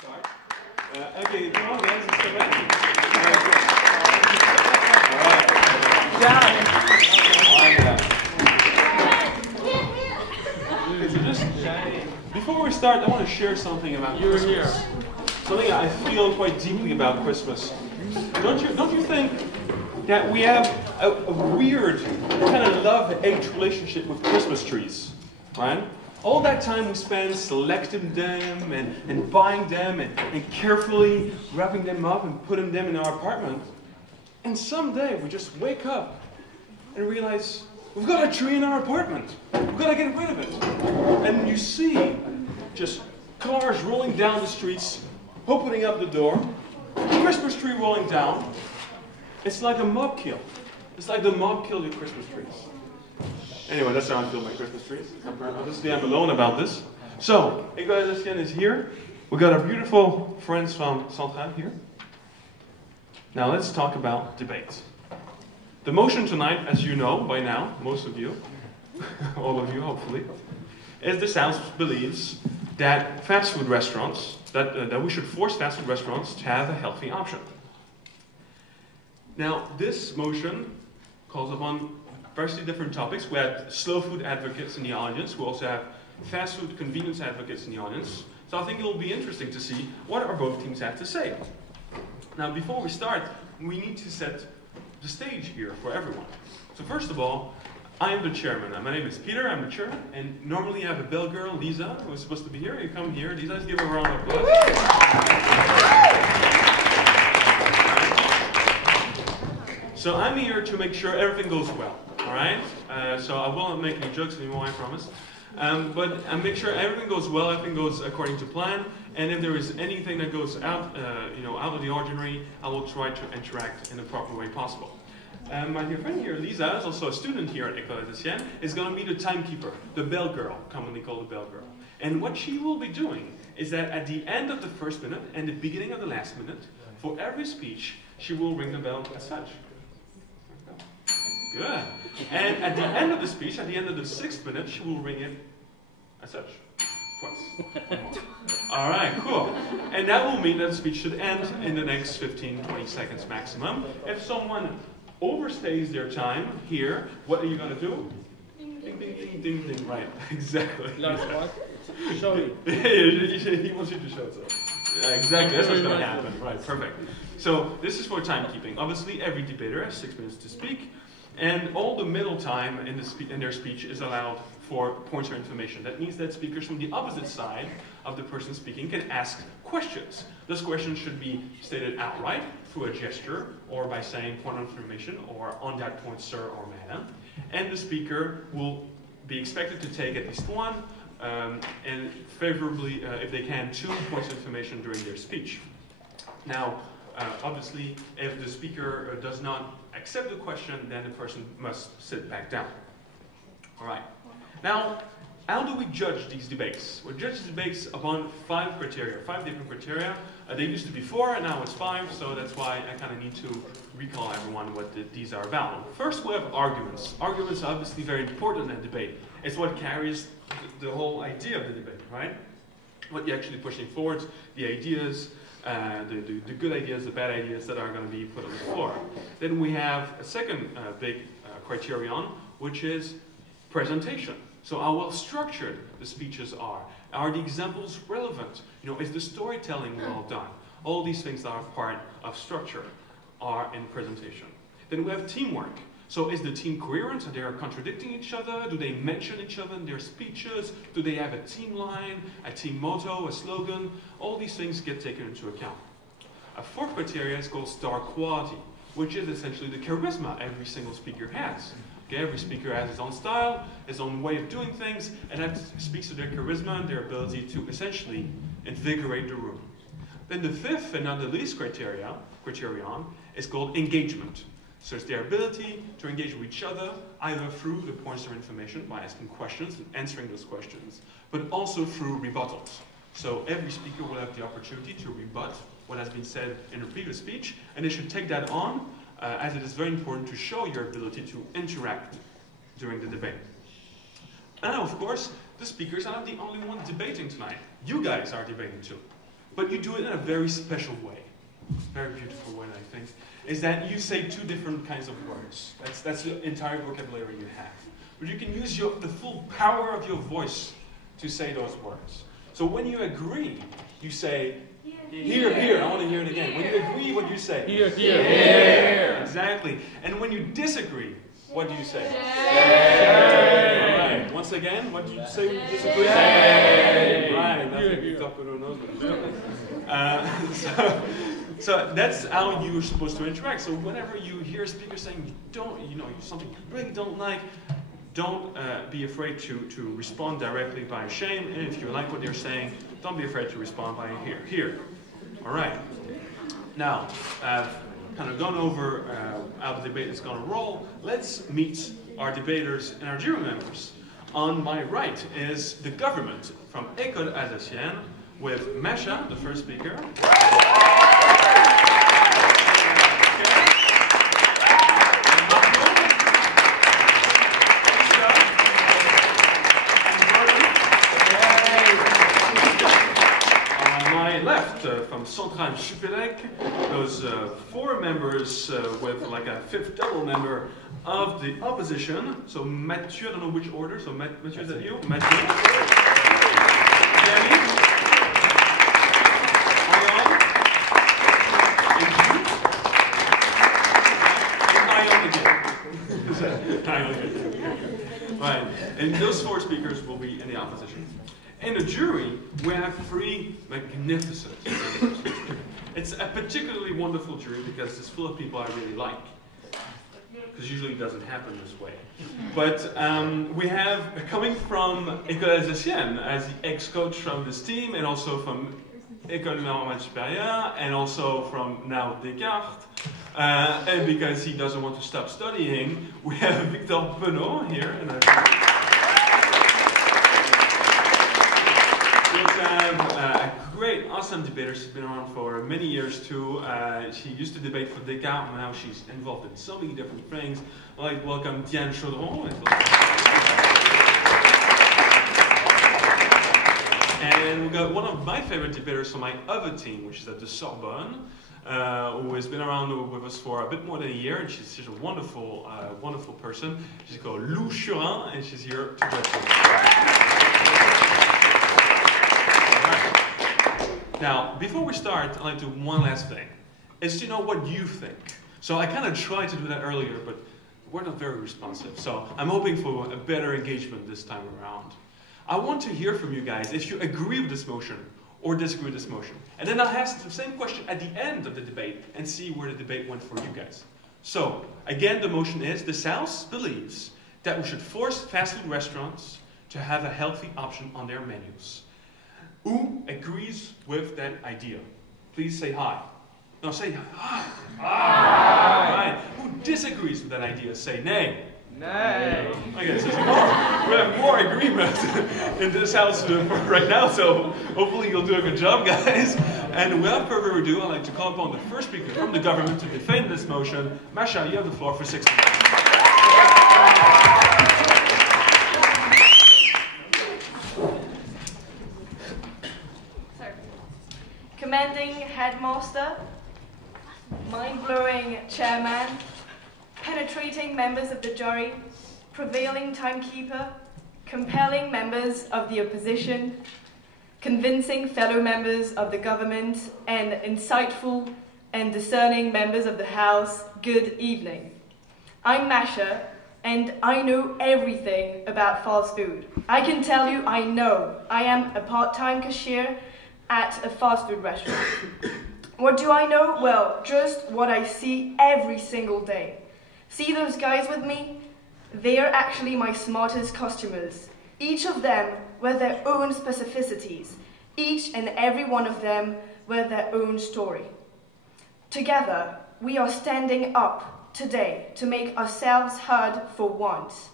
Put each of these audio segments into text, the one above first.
start. Okay, come on guys, let's get ready. Before we start, I want to share something about Christmas. Something I feel quite deeply about Christmas. Don't you think that we have a weird kind of love-hate relationship with Christmas trees, right? All that time we spend selecting them and buying them and carefully wrapping them up and putting them in our apartment. And someday we just wake up and realize we've got a tree in our apartment. We've got to get rid of it. And you see just cars rolling down the streets, opening up the door, a Christmas tree rolling down. It's like a mob kill. It's like the mob killed your Christmas trees. Anyway, that's how I feel my Christmas trees. Obviously, I'm alone about this. So, Etienne is here. We got our beautiful friends from Central here. Now, let's talk about debate. The motion tonight, as you know by now, most of you, all of you hopefully, is this house believes that fast food restaurants, that we should force fast food restaurants to have a healthy option. Now, this motion calls upon various different topics. We have slow food advocates in the audience. We also have fast food convenience advocates in the audience. So I think it will be interesting to see what our both teams have to say. Now, before we start, we need to set the stage here for everyone. So first of all, I am the chairman. My name is Peter, I'm the chairman, and normally I have a bell girl, Lisa, who is supposed to be here. You come here. Lisa, let's give her a round of applause. So I'm here to make sure everything goes well, all right? So I will not make any jokes anymore, I promise. But I make sure everything goes well, everything goes according to plan, and if there is anything that goes out, out of the ordinary, I will try to interact in the proper way possible. My dear friend here, Lisa, is also a student here at École Etienne, is going to be the timekeeper, the bell girl, commonly called the bell girl. And what she will be doing is that at the end of the first minute and the beginning of the last minute, for every speech, she will ring the bell as such. Good. And at the end of the speech, at the end of the 6th minute, she will ring it as such. Twice. All right, cool. And that will mean that the speech should end in the next 15, 20 seconds maximum. If someone overstays their time here, what are you going to do? Ding, ding, ding, ding, ding. Right, exactly. Last one. Show me. He wants you to show it. Yeah, exactly, that's what's going to happen. Right, perfect. So this is for timekeeping. Obviously, every debater has 6 minutes to speak. And all the middle time in their speech is allowed for pointer information. That means that speakers from the opposite side of the person speaking can ask questions. Those questions should be stated outright through a gesture or by saying point of information or on that point, sir or madam. And the speaker will be expected to take at least one and favorably, if they can, 2 points of information during their speech. Now, obviously, if the speaker does not accept the question, then the person must sit back down. All right. Now, how do we judge these debates? We judge these debates upon 5 criteria, 5 different criteria. They used to be 4, and now it's 5, so that's why I kind of need to recall everyone what these are about. First, we have arguments. Arguments are obviously very important in a debate. It's what carries the whole idea of the debate, right? What you're actually pushing forward, the ideas, the good ideas, the bad ideas that are going to be put on the floor. Then we have a second big criterion, which is presentation. So how well structured the speeches are. Are the examples relevant? Is the storytelling well done? All these things that are part of structure are in presentation. Then we have teamwork. So is the team coherent? Are they contradicting each other? Do they mention each other in their speeches? Do they have a team line, a team motto, a slogan? All these things get taken into account. A 4th criteria is called star quality, which is essentially the charisma every single speaker has. Okay, every speaker has his own style, his own way of doing things, and that speaks to their charisma and their ability to essentially invigorate the room. Then the 5th and not the least criterion is called engagement. So it's their ability to engage with each other, either through the points of information, by asking questions and answering those questions, but also through rebuttals. So every speaker will have the opportunity to rebut what has been said in a previous speech, and they should take that on, as it is very important to show your ability to interact during the debate. And now, of course, the speakers are not the only ones debating tonight. You guys are debating too. but you do it in a very special way, very beautiful way, I think, is that you say two different kinds of words. That's the entire vocabulary you have. But you can use the full power of your voice to say those words. So when you agree, you say, here, here. I want to hear it again. When you agree, what do you say? Here, here, here. Exactly. And when you disagree, what do you say? Share. All right. Once again, what do you say when you disagree? Share. Right. So that's how you're supposed to interact. So whenever you hear a speaker saying something you really don't like, don't be afraid to respond directly by shame. And if you like what they're saying, don't be afraid to respond by here. All right. Now, I've kind of gone over how the debate is going to roll. Let's meet our debaters and our jury members. On my right is the government from École Alsacienne with Masha, the first speaker. From Centrale Supélec, those 4 members with like a 5th double member of the opposition. So Mathieu, I don't know which order. So Mathieu, is that you? Mathieu. Danny. Ion again. Right. And those 4 speakers will be in the opposition. In the jury, we have 3 magnificent members. It's a particularly wonderful jury because it's full of people I really like. Because usually it doesn't happen this way. But we have, coming from École Alsacienne, as the ex-coach from this team, and also from École Normale Supérieure, and also from now Descartes, and because he doesn't want to stop studying, we have Victor Penaud here. And we have a great, awesome debater. She's been around for many years too. She used to debate for Descartes, and now she's involved in so many different things. I'd like to welcome Diane Chaudron. And we've got one of my favorite debaters from my other team, which is at the Sorbonne, who has been around with us for a bit more than a year, and she's a wonderful, wonderful person. She's called Lou Churin, and she's here to represent. Now, before we start, I'd like to do one last thing. Is to know what you think. So I kind of tried to do that earlier, but we're not very responsive. So I'm hoping for a better engagement this time around. I want to hear from you guys if you agree with this motion or disagree with this motion. And then I'll ask the same question at the end of the debate and see where the debate went for you guys. So, again, the motion is, this House believes that we should force fast food restaurants to have a healthy option on their menus. Who agrees with that idea? Please say hi. No, say hi. Hi. Right. Who disagrees with that idea? Say nay. Nay. Okay, so we have more agreement in this house right now, so hopefully you'll do a good job, guys. And without further ado, I'd like to call upon the first speaker from the government to defend this motion. Masha, you have the floor for 6 minutes. Commanding headmaster, mind-blowing chairman, penetrating members of the jury, prevailing timekeeper, compelling members of the opposition, convincing fellow members of the government, and insightful and discerning members of the House, good evening. I'm Masha, and I know everything about fast food. I can tell you I know. I am a part-time cashier at a fast food restaurant. What do I know? Well, just what I see every single day. See those guys with me? They are actually my smartest customers. Each of them with their own specificities. Each and every one of them with their own story. Together, we are standing up today to make ourselves heard for once.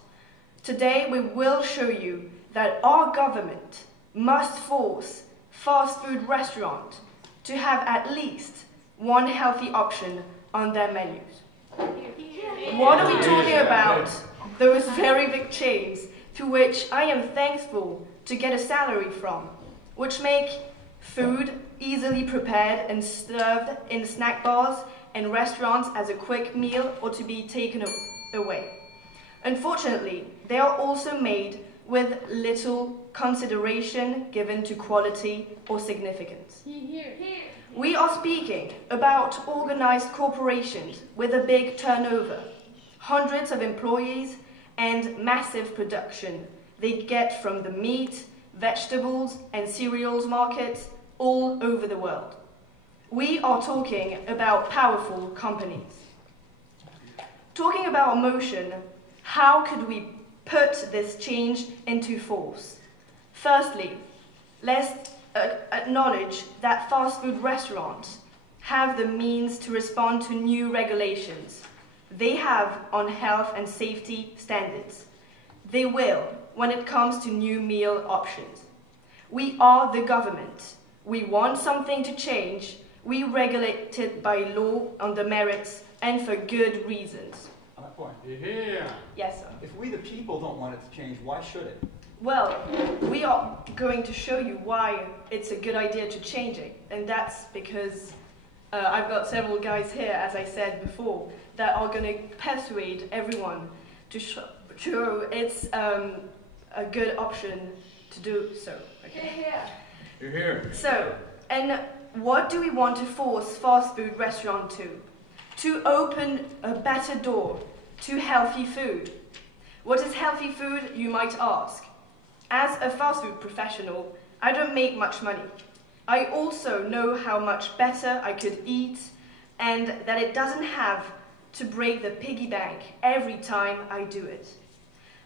Today, we will show you that our government must force fast food restaurants to have at least one healthy option on their menus. What are we talking about? Those very big chains to which I am thankful to get a salary from, which make Food easily prepared and served in snack bars and restaurants as a quick meal or to be taken away. Unfortunately, they are also made with little consideration given to quality or significance. We are speaking about organized corporations with a big turnover, hundreds of employees, and massive production they get from the meat, vegetables, and cereals markets all over the world. We are talking about powerful companies. Talking about emotion, how could we put this change into force? Firstly, let's acknowledge that fast food restaurants have the means to respond to new regulations they have on health and safety standards. They will when it comes to new meal options. We are the government. We want something to change. We regulate it by law on the merits and for good reasons. On that point. Yeah. Yes, sir. If we the people don't want it to change, why should it? Well, we are going to show you why it's a good idea to change it. And that's because I've got several guys here, as I said before, that are going to persuade everyone to show it's a good option to do so. Okay. You're here. So, and what do we want to force fast food restaurant to? To open a better door to healthy food. What is healthy food, you might ask? As a fast food professional, I don't make much money. I also know how much better I could eat and that it doesn't have to break the piggy bank every time I do it.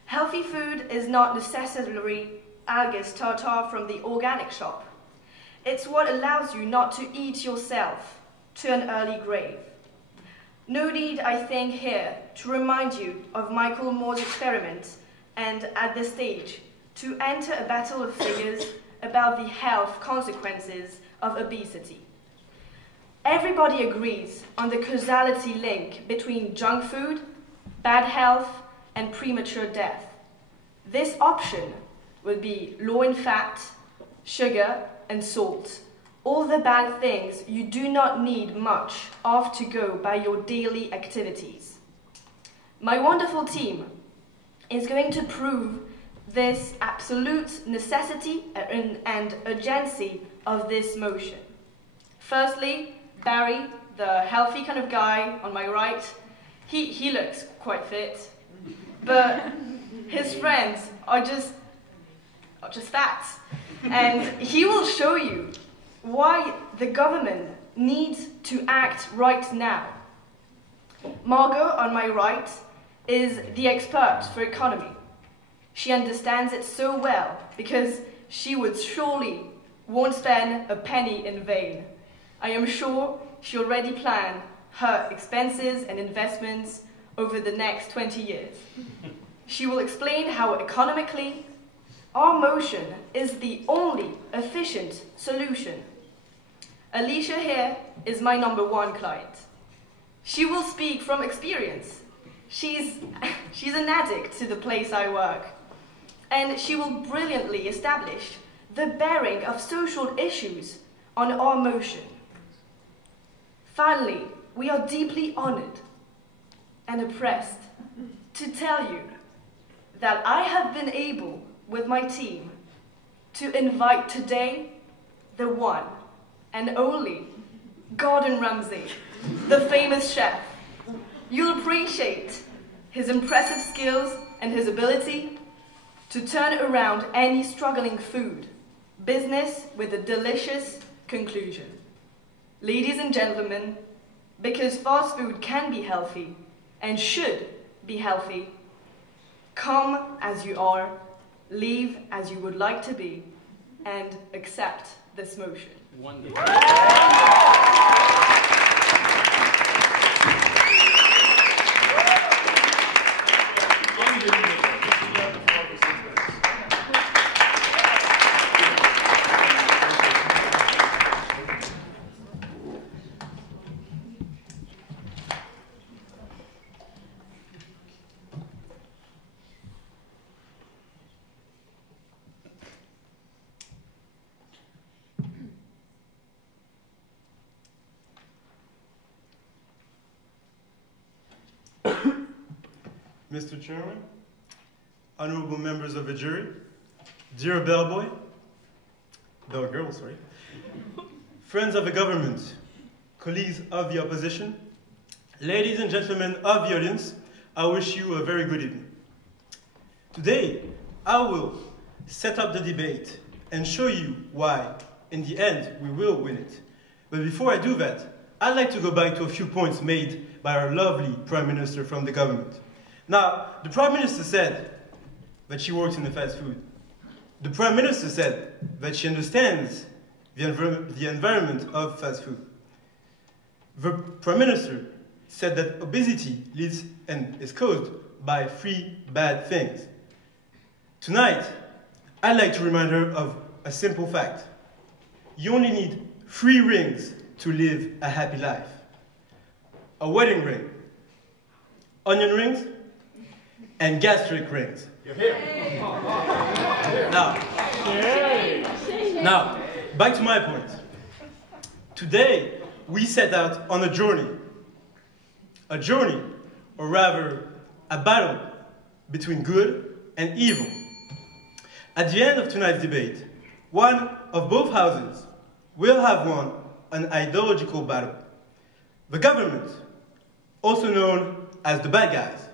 Healthy food is not necessarily algas tartar from the organic shop. It's what allows you not to eat yourself to an early grave. No need, I think, here to remind you of Michael Moore's experiment and, at this stage, to enter a battle of figures about the health consequences of obesity. Everybody agrees on the causality link between junk food, bad health, and premature death. This option would be low in fat, sugar, and salt, all the bad things you do not need much of to go by your daily activities. My wonderful team is going to prove this absolute necessity and urgency of this motion. Firstly, Barry, the healthy kind of guy on my right, he looks quite fit, but his friends are just fat. And he will show you why the government needs to act right now. Margot, on my right, is the expert for economy. She understands it so well because she would surely won't spend a penny in vain. I am sure she already planned her expenses and investments over the next 20 years. She will explain how economically our motion is the only efficient solution. Alicia here is my #1 client. She will speak from experience. She's an addict to the place I work, and she will brilliantly establish the bearing of social issues on our motion. Finally, we are deeply honored and oppressed to tell you that I have been able, with my team, to invite today the one and only Gordon Ramsay, the famous chef. You'll appreciate his impressive skills and his ability to turn around any struggling food business with a delicious conclusion. Ladies and gentlemen, because fast food can be healthy and should be healthy, come as you are, leave as you would like to be, and accept this motion. Wonderful. Mr. Chairman, honorable members of the jury, dear bellboy, bellgirl, sorry, friends of the government, colleagues of the opposition, ladies and gentlemen of the audience, I wish you a very good evening. Today, I will set up the debate and show you why, in the end, we will win it. But before I do that, I'd like to go back to a few points made by our lovely Prime Minister from the government. Now, the Prime Minister said that she works in the fast food. The Prime Minister said that she understands the environment of fast food. The Prime Minister said that obesity leads and is caused by 3 bad things. Tonight, I'd like to remind her of a simple fact. You only need 3 rings to live a happy life. A wedding ring, onion rings, and gastric rings. Now, back to my point. Today, we set out on a journey, or rather, a battle between good and evil. At the end of tonight's debate, one of both houses will have won an ideological battle. The government, also known as the bad guys,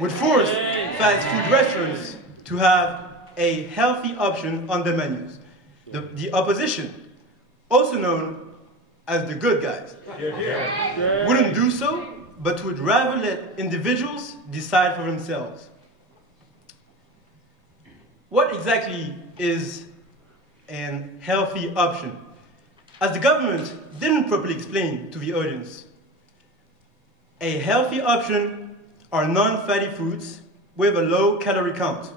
would force fast food restaurants to have a healthy option on their menus. The opposition, also known as the good guys, wouldn't do so, but would rather let individuals decide for themselves. What exactly is a healthy option? As the government didn't properly explain to the audience, a healthy option are non-fatty foods with a low calorie count.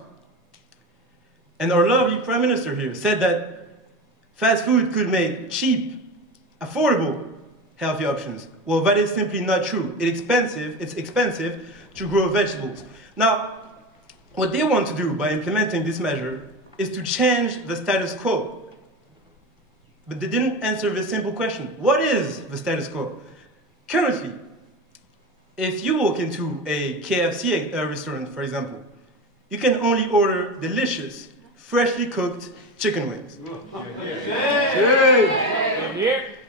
And our lovely Prime Minister here said that fast food could make cheap, affordable, healthy options. Well, that is simply not true. It's expensive to grow vegetables. Now, what they want to do by implementing this measure is to change the status quo. But they didn't answer the simple question. What is the status quo? Currently, if you walk into a KFC restaurant, for example, you can only order delicious, freshly cooked chicken wings.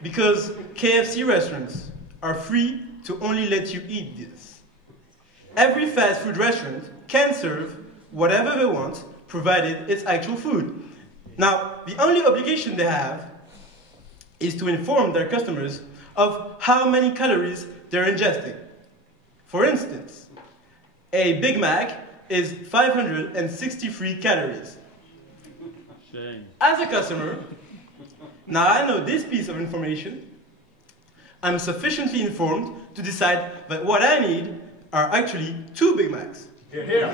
Because KFC restaurants are free to only let you eat this. Every fast food restaurant can serve whatever they want, provided it's actual food. Now, the only obligation they have is to inform their customers of how many calories they're ingesting. For instance, a Big Mac is 563 calories. Shame. As a customer, now I know this piece of information, I'm sufficiently informed to decide that what I need are actually 2 Big Macs. Here.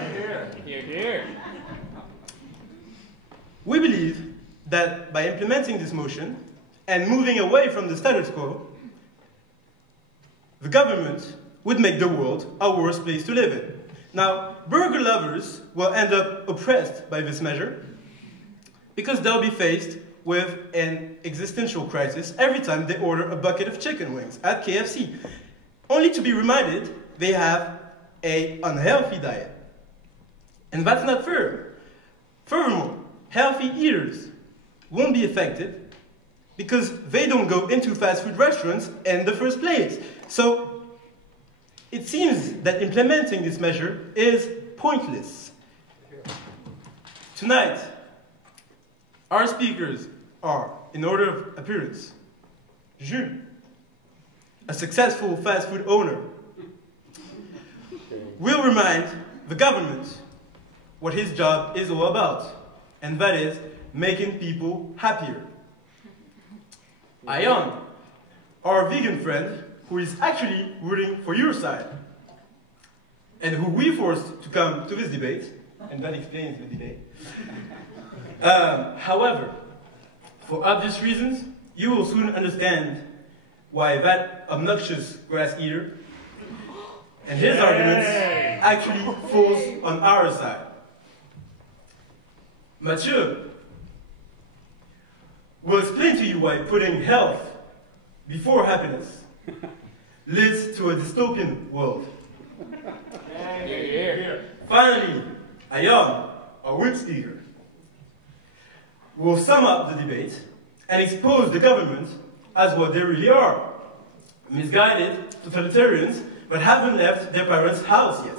We believe that by implementing this motion and moving away from the status quo, the government would make the world a worse place to live in. Now, burger lovers will end up oppressed by this measure because they'll be faced with an existential crisis every time they order a bucket of chicken wings at KFC, only to be reminded they have an unhealthy diet. And that's not fair. Furthermore, healthy eaters won't be affected because they don't go into fast food restaurants in the first place. So, it seems that implementing this measure is pointless. Tonight, our speakers are, in order of appearance, Jules, a successful fast food owner, will remind the government what his job is all about, and that is making people happier. Ayan, our vegan friend, who is actually rooting for your side, and who we forced to come to this debate, and that explains the debate. However, for obvious reasons, you will soon understand why that obnoxious grass eater and his arguments actually falls on our side. Mathieu will explain to you why putting health before happiness leads to a dystopian world. Here. Finally, a young, a whip speaker will sum up the debate and expose the government as what they really are. Misguided totalitarians, but haven't left their parents' house yet.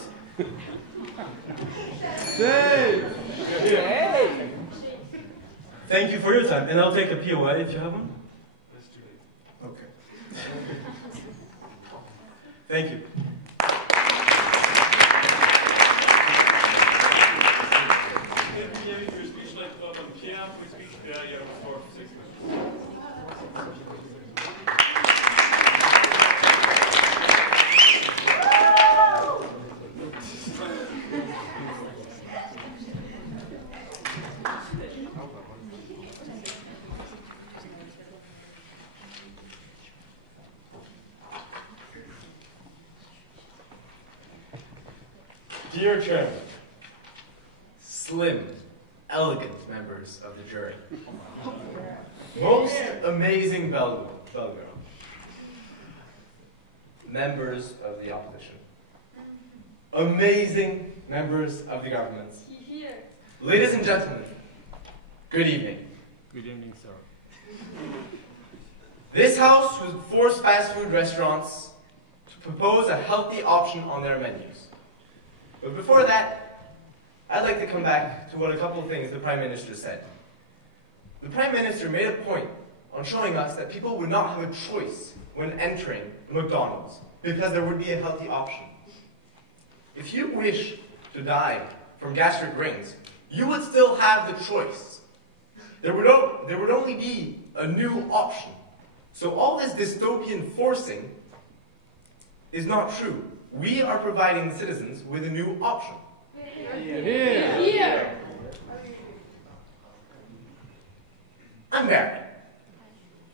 Thank you for your time, and I'll take a POI if you have one. That's too late. Okay. Thank you. Your speech like Pierre, for speech, you have 4 or 6 minutes. Dear Chairman, slim, elegant members of the jury, most amazing Belgium, members of the opposition, amazing members of the government, ladies and gentlemen, good evening. Good evening, sir. This house would force fast food restaurants to propose a healthy option on their menus. But before that, I'd like to come back to what a couple of things the Prime Minister said. The Prime Minister made a point on showing us that people would not have a choice when entering McDonald's because there would be a healthy option. If you wish to die from gastric rings, you would still have the choice. There would only be a new option. So all this dystopian forcing is not true. We are providing the citizens with a new option. Here. I'm married.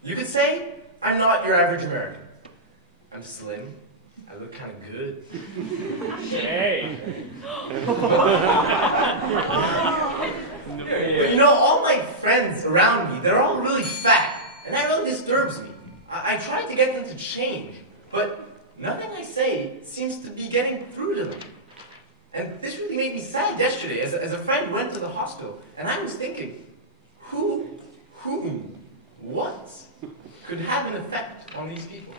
You could say I'm not your average American. I'm slim. I look kind of good. Hey. But you know, all my friends around me, they're all really fat. And that really disturbs me. I tried to get them to change, but nothing I say seems to be getting through to them. And this really made me sad yesterday as a friend went to the hospital, and I was thinking, whom, what could have an effect on these people?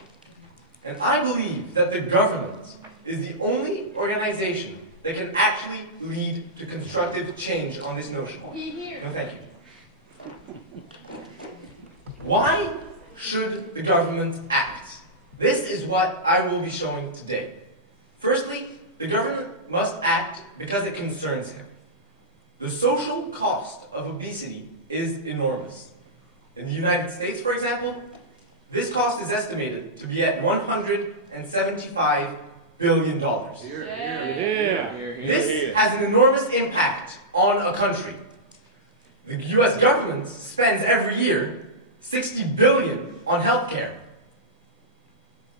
And I believe that the government is the only organization that can actually lead to constructive change on this notion. No, thank you. Why should the government act? This is what I will be showing today. Firstly, the government must act because it concerns him. The social cost of obesity is enormous. In the United States, for example, this cost is estimated to be at $175 billion. This has an enormous impact on a country. The US government spends every year $60 billion on healthcare,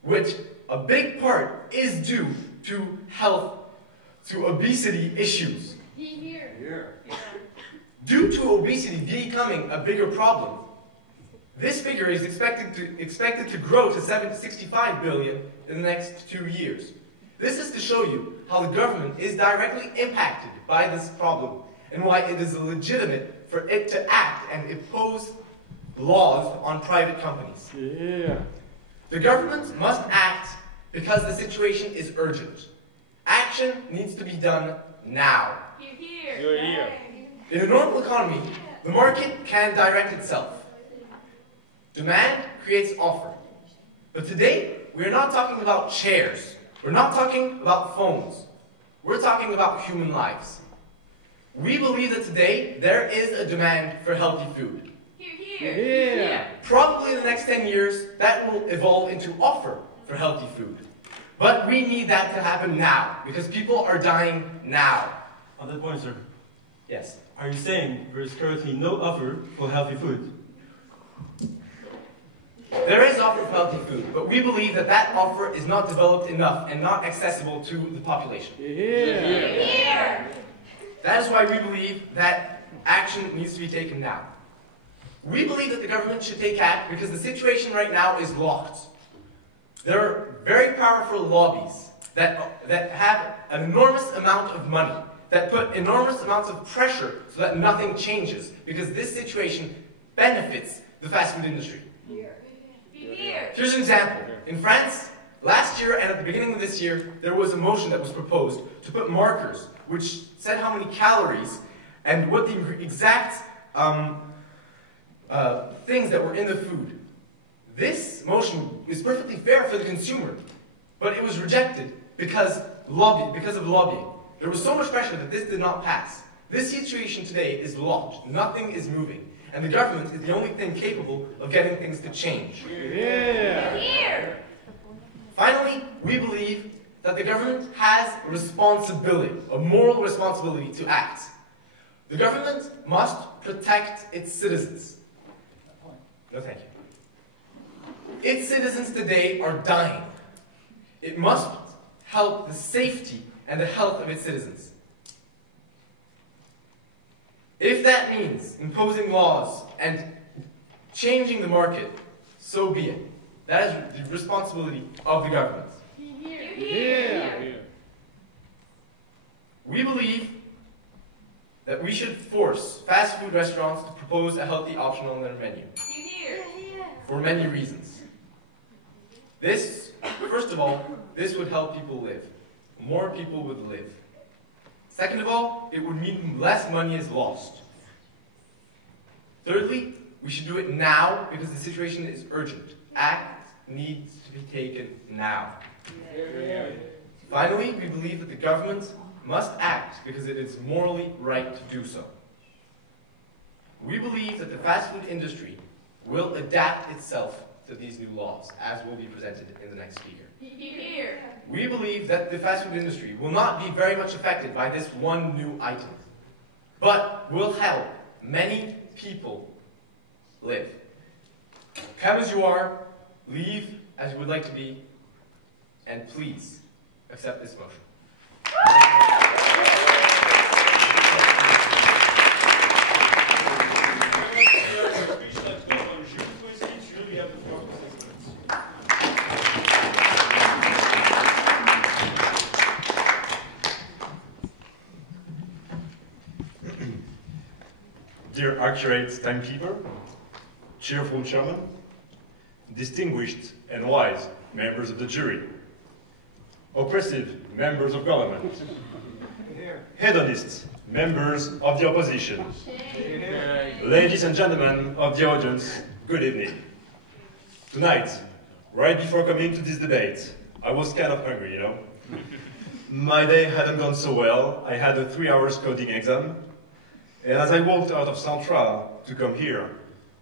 which a big part is due to obesity issues. Due to obesity becoming a bigger problem, this figure is expected to grow to $65 billion in the next 2 years. This is to show you how the government is directly impacted by this problem and why it is legitimate for it to act and impose laws on private companies. The government must act because the situation is urgent. Action needs to be done now. You're here. In a normal economy, the market can direct itself. Demand creates offer. But today, we're not talking about chairs. We're not talking about phones. We're talking about human lives. We believe that today, there is a demand for healthy food. Probably in the next 10 years, that will evolve into offer for healthy food. But we need that to happen now, because people are dying now. On that point, sir, Yes. are you saying there is currently no offer for healthy food? There is offer for healthy food, but we believe that that offer is not developed enough and not accessible to the population. That is why we believe that action needs to be taken now. We believe that the government should take act because the situation right now is locked. There are very powerful lobbies that have an enormous amount of money, that put enormous amounts of pressure so that nothing changes, because this situation benefits the fast food industry. Here's an example. In France, last year and at the beginning of this year, there was a motion that was proposed to put markers which said how many calories and what the exact things that were in the food. This motion is perfectly fair for the consumer, but it was rejected because of lobbying. There was so much pressure that this did not pass. This situation today is locked. Nothing is moving. And the government is the only thing capable of getting things to change. Yeah. Finally, we believe that the government has a responsibility, a moral responsibility to act. The government must protect its citizens. No, thank you. Its citizens today are dying. It must help the safety and the health of its citizens. If that means imposing laws and changing the market, so be it. That is the responsibility of the government. Yeah. We believe that we should force fast food restaurants to propose a healthy option on their menu. For many reasons. First of all, this would help people live. More people would live. Second of all, it would mean less money is lost. Thirdly, we should do it now because the situation is urgent. Act needs to be taken now. Finally, we believe that the government must act because it is morally right to do so. We believe that the fast food industry will adapt itself to these new laws, as will be presented in the next speaker. We believe that the fast food industry will not be very much affected by this one new item, but will help many people live. Come as you are, leave as you would like to be, and please accept this motion. Dear accurate timekeeper, cheerful chairman, distinguished and wise members of the jury, oppressive members of government, hedonist members of the opposition, ladies and gentlemen of the audience, good evening. Tonight, right before coming to this debate, I was kind of hungry, you know. My day hadn't gone so well. I had a 3-hour coding exam. And as I walked out of Central to come here,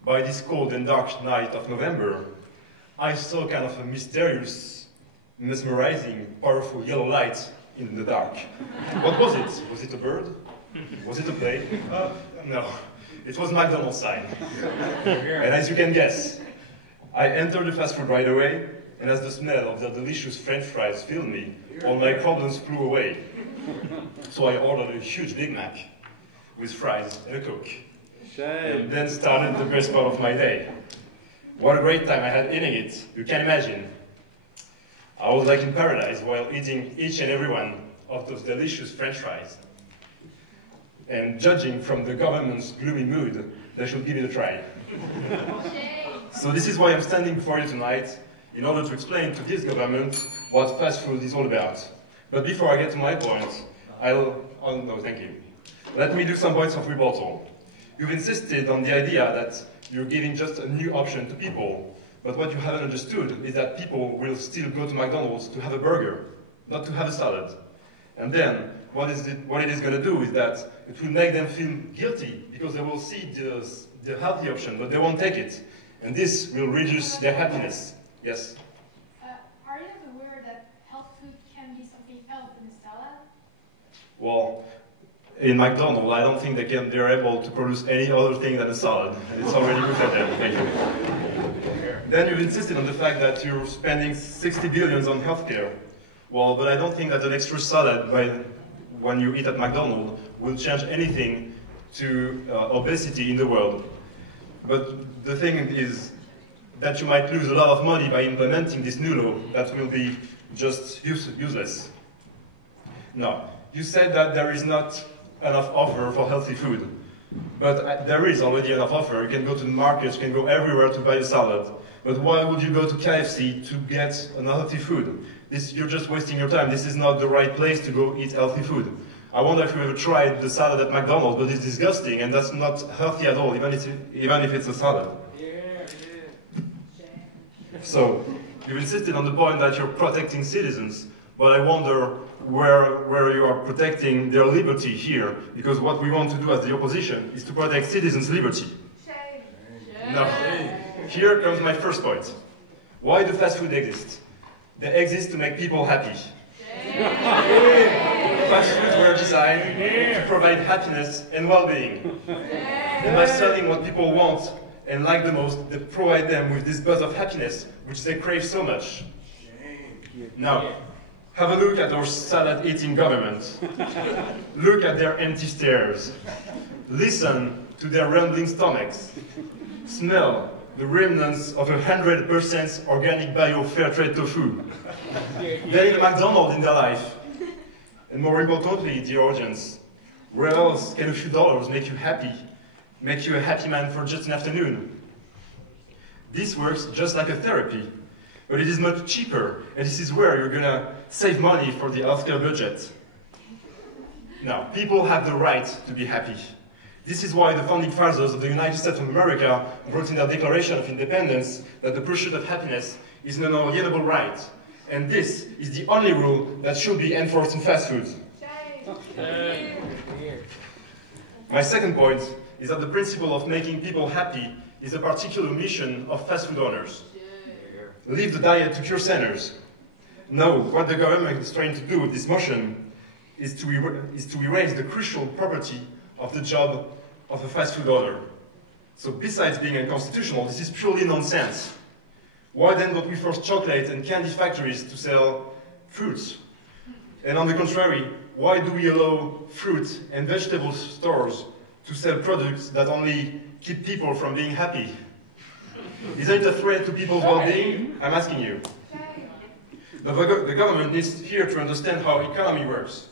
by this cold and dark night of November, I saw kind of a mysterious, mesmerizing, powerful yellow light in the dark. What was it? Was it a bird? Was it a plane? No, it was McDonald's sign. And as you can guess, I entered the fast food right away, and as the smell of their delicious French fries filled me, all my problems flew away. So I ordered a huge Big Mac with fries and a Coke. And then started the best part of my day. What a great time I had eating it, you can imagine. I was like in paradise while eating each and every one of those delicious French fries. And judging from the government's gloomy mood, they should give it a try. So this is why I'm standing before you tonight, in order to explain to this government what fast food is all about. But before I get to my point, thank you. Let me do some points of rebuttal. You've insisted on the idea that you're giving just a new option to people, but what you haven't understood is that people will still go to McDonald's to have a burger, not to have a salad. And then, what it is going to do is that it will make them feel guilty, because they will see the healthy option, but they won't take it. And this will reduce their happiness. Yes? Are you aware that health food can be something else than a salad? Well, in McDonald's, I don't think they're able to produce any other thing than a salad. It's already good for them. Thank you. Then you've insisted on the fact that you're spending 60 billion on healthcare. Well, but I don't think that an extra salad when you eat at McDonald's will change anything to obesity in the world. But the thing is that you might lose a lot of money by implementing this new law that will be just useless. No, you said that there is not enough offer for healthy food. But there is already enough offer. You can go to the market, you can go everywhere to buy a salad. But why would you go to KFC to get unhealthy food? You're just wasting your time. This is not the right place to go eat healthy food. I wonder if you ever tried the salad at McDonald's, but it's disgusting and that's not healthy at all, even if it's a salad. So, you've insisted on the point that you're protecting citizens, but I wonder where you are protecting their liberty here, because what we want to do as the opposition is to protect citizens' liberty. Now, here comes my first point. Why do fast food exist? They exist to make people happy. Fast foods were designed to provide happiness and well-being. And by selling what people want and like the most, they provide them with this buzz of happiness, which they crave so much. Now, have a look at our salad-eating government. Look at their empty stares. Listen to their rumbling stomachs. Smell the remnants of 100% organic bio fair trade tofu. They need a McDonald's in their life. And more importantly, dear audience, where else can a few dollars make you happy? Make you a happy man for just an afternoon? This works just like a therapy, but it is much cheaper, and this is where you're gonna save money for the healthcare budget. Now, people have the right to be happy. This is why the founding fathers of the United States of America wrote in their Declaration of Independence that the pursuit of happiness is an unalienable right. And this is the only rule that should be enforced in fast food. My second point is that the principle of making people happy is a particular mission of fast food owners. Leave the diet to cure centers. No, what the government is trying to do with this motion is to erase the crucial property of the job of a fast food owner. So besides being unconstitutional, this is purely nonsense. Why then don't we force chocolate and candy factories to sell fruits? And on the contrary, why do we allow fruit and vegetable stores to sell products that only keep people from being happy? Isn't it a threat to people's well-being? I'm asking you. The government needs here to understand how economy works.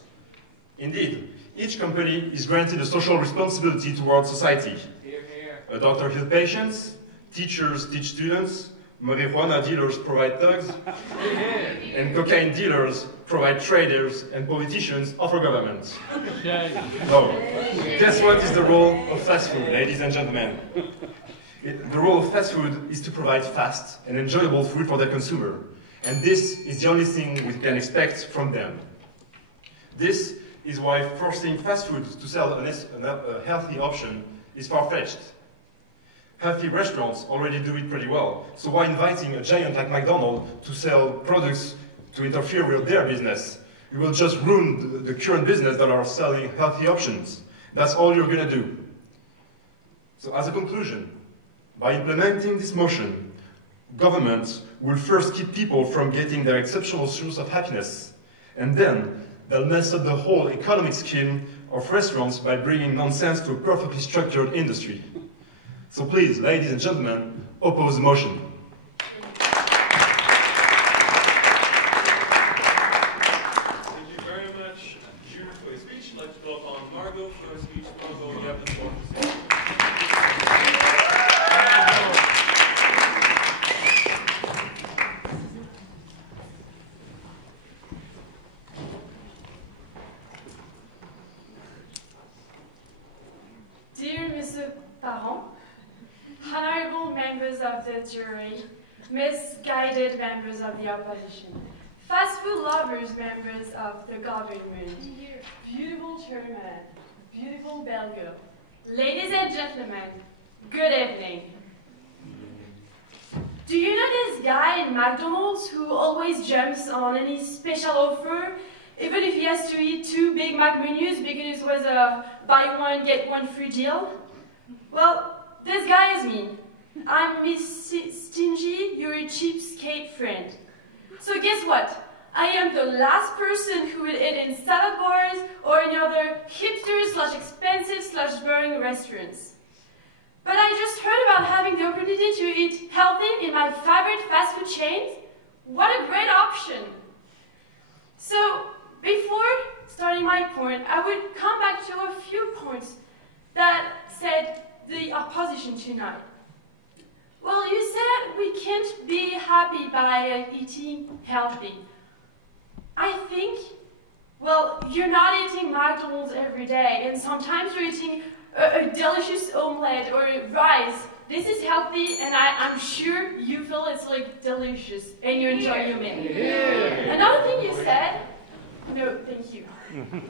Indeed, each company is granted a social responsibility towards society. A doctor heals patients, teachers teach students, marijuana dealers provide thugs, and cocaine dealers provide traders, and politicians offer government. No. Guess what is the role of fast food, ladies and gentlemen? The role of fast food is to provide fast and enjoyable food for their consumer. And this is the only thing we can expect from them. This is why forcing fast food to sell a healthy option is far-fetched. Healthy restaurants already do it pretty well, so why inviting a giant like McDonald's to sell products to interfere with their business? You will just ruin the current business that are selling healthy options. That's all you're going to do. So as a conclusion, by implementing this motion, governments will first keep people from getting their exceptional source of happiness, and then they'll mess up the whole economic scheme of restaurants by bringing nonsense to a perfectly structured industry. So please, ladies and gentlemen, oppose the motion. Thank you very much, Jules, for your speech. Let's call upon Margot for her speech. Margot, you have the floor. Dear Mr. Parent, honorable members of the jury, misguided members of the opposition, fast food lovers, members of the government, beautiful chairman, beautiful bell girl, ladies and gentlemen, good evening. Do you know this guy in McDonald's who always jumps on any special offer, even if he has to eat 2 Big Mac menus because it was a buy one, get one free deal? Well, this guy is me. I'm Miss Stingy, your cheapskate friend. So guess what? I am the last person who will eat in salad bars or any other hipster/expensive/boring restaurants. But I just heard about having the opportunity to eat healthy in my favorite fast food chains. What a great option! So, before starting my point, I would come back to a few points that said the opposition tonight. Well, you said we can't be happy by eating healthy. I think, well, you're not eating McDonald's every day, and sometimes you're eating a delicious omelette or rice. This is healthy, and I'm sure you feel it's like delicious, and you enjoy your meal. Yeah. Another thing you said, no, thank you.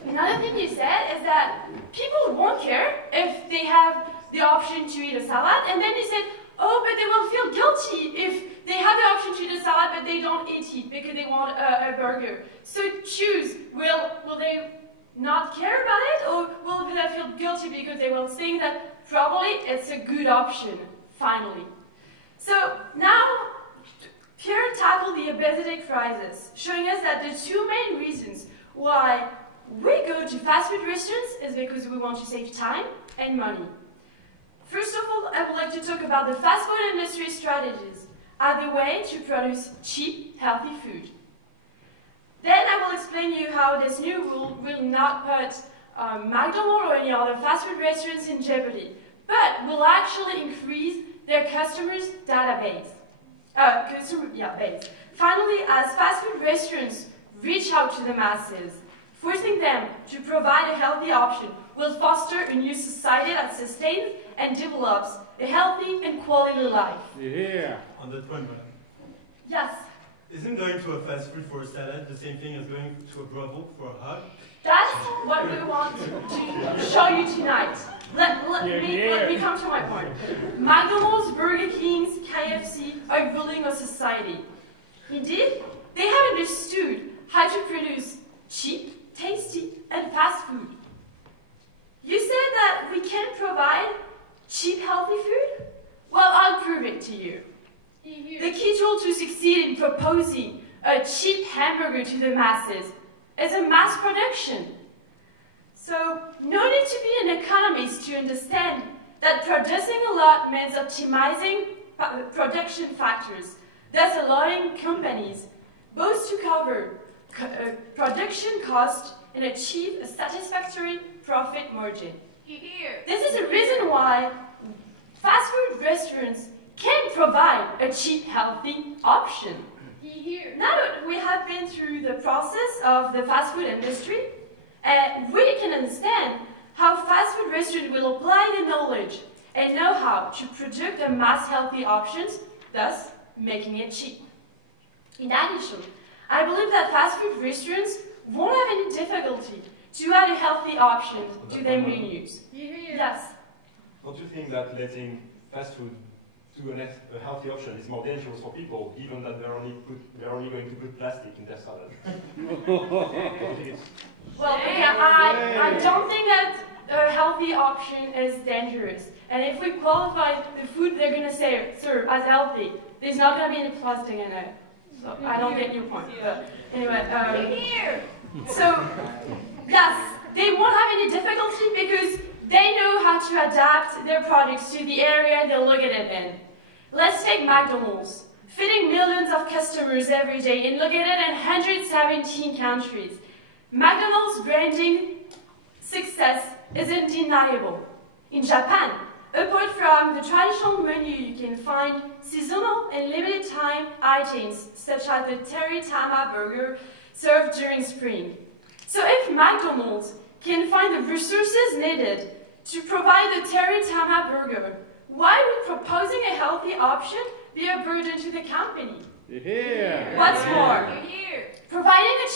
Another thing you said is that people won't care if they have the option to eat a salad, and then you said, oh, but they will feel guilty if they have the option to eat a salad, but they don't eat it because they want a burger. So choose, will they not care about it, or will they feel guilty because they will think that probably it's a good option, finally. So now, Pierre tackled the obesity crisis, showing us that the two main reasons why we go to fast food restaurants is because we want to save time and money. First of all, I would like to talk about the fast food industry strategies as the way to produce cheap, healthy food. Then I will explain you how this new rule will not put McDonald's or any other fast food restaurants in jeopardy, but will actually increase their customers' database. Base. Finally, as fast food restaurants reach out to the masses, forcing them to provide a healthy option will foster a new society that sustains and develops a healthy and quality life. Yeah. On that point, madam. Yes, Isn't going to a fast food for a salad the same thing as going to a brothel for a hug? that's what we want to show you tonight. Let me come to my point. McDonald's, Burger King's, KFC are ruling our society. Indeed, they have understood how to produce cheap, tasty, and fast food. You said that we can't provide cheap, healthy food? Well, I'll prove it to you. The key tool to succeed in proposing a cheap hamburger to the masses is a mass production. So, no need to be an economist to understand that producing a lot means optimizing production factors, thus allowing companies both to cover production cost and achieve a satisfactory profit margin. This is the reason why fast food restaurants can provide a cheap, healthy option. Now that we have been through the process of the fast food industry, we can understand how fast food restaurants will apply the knowledge and know-how to produce the mass healthy options, thus making it cheap. In addition, I believe that fast food restaurants won't have any difficulty to add a healthy option to their menus. Yes. Don't you think that letting fast food to a healthy option is more dangerous for people, given that they're only going to put plastic in their salad? Well, yeah, I don't think that a healthy option is dangerous. And if we qualify the food they're going to serve as healthy, there's not going to be any plastic in it. So I don't get your point. But anyway, so yes, they won't have any difficulty because they know how to adapt their products to the area they're located in. Let's take McDonald's, feeding millions of customers every day and located in 117 countries. McDonald's branding success is undeniable. In Japan, apart from the traditional menu, you can find seasonal and limited time items such as the Teritama burger served during spring. So if McDonald's can find the resources needed to provide the Teritama burger, why would proposing a healthy option be a burden to the company? What's more, providing a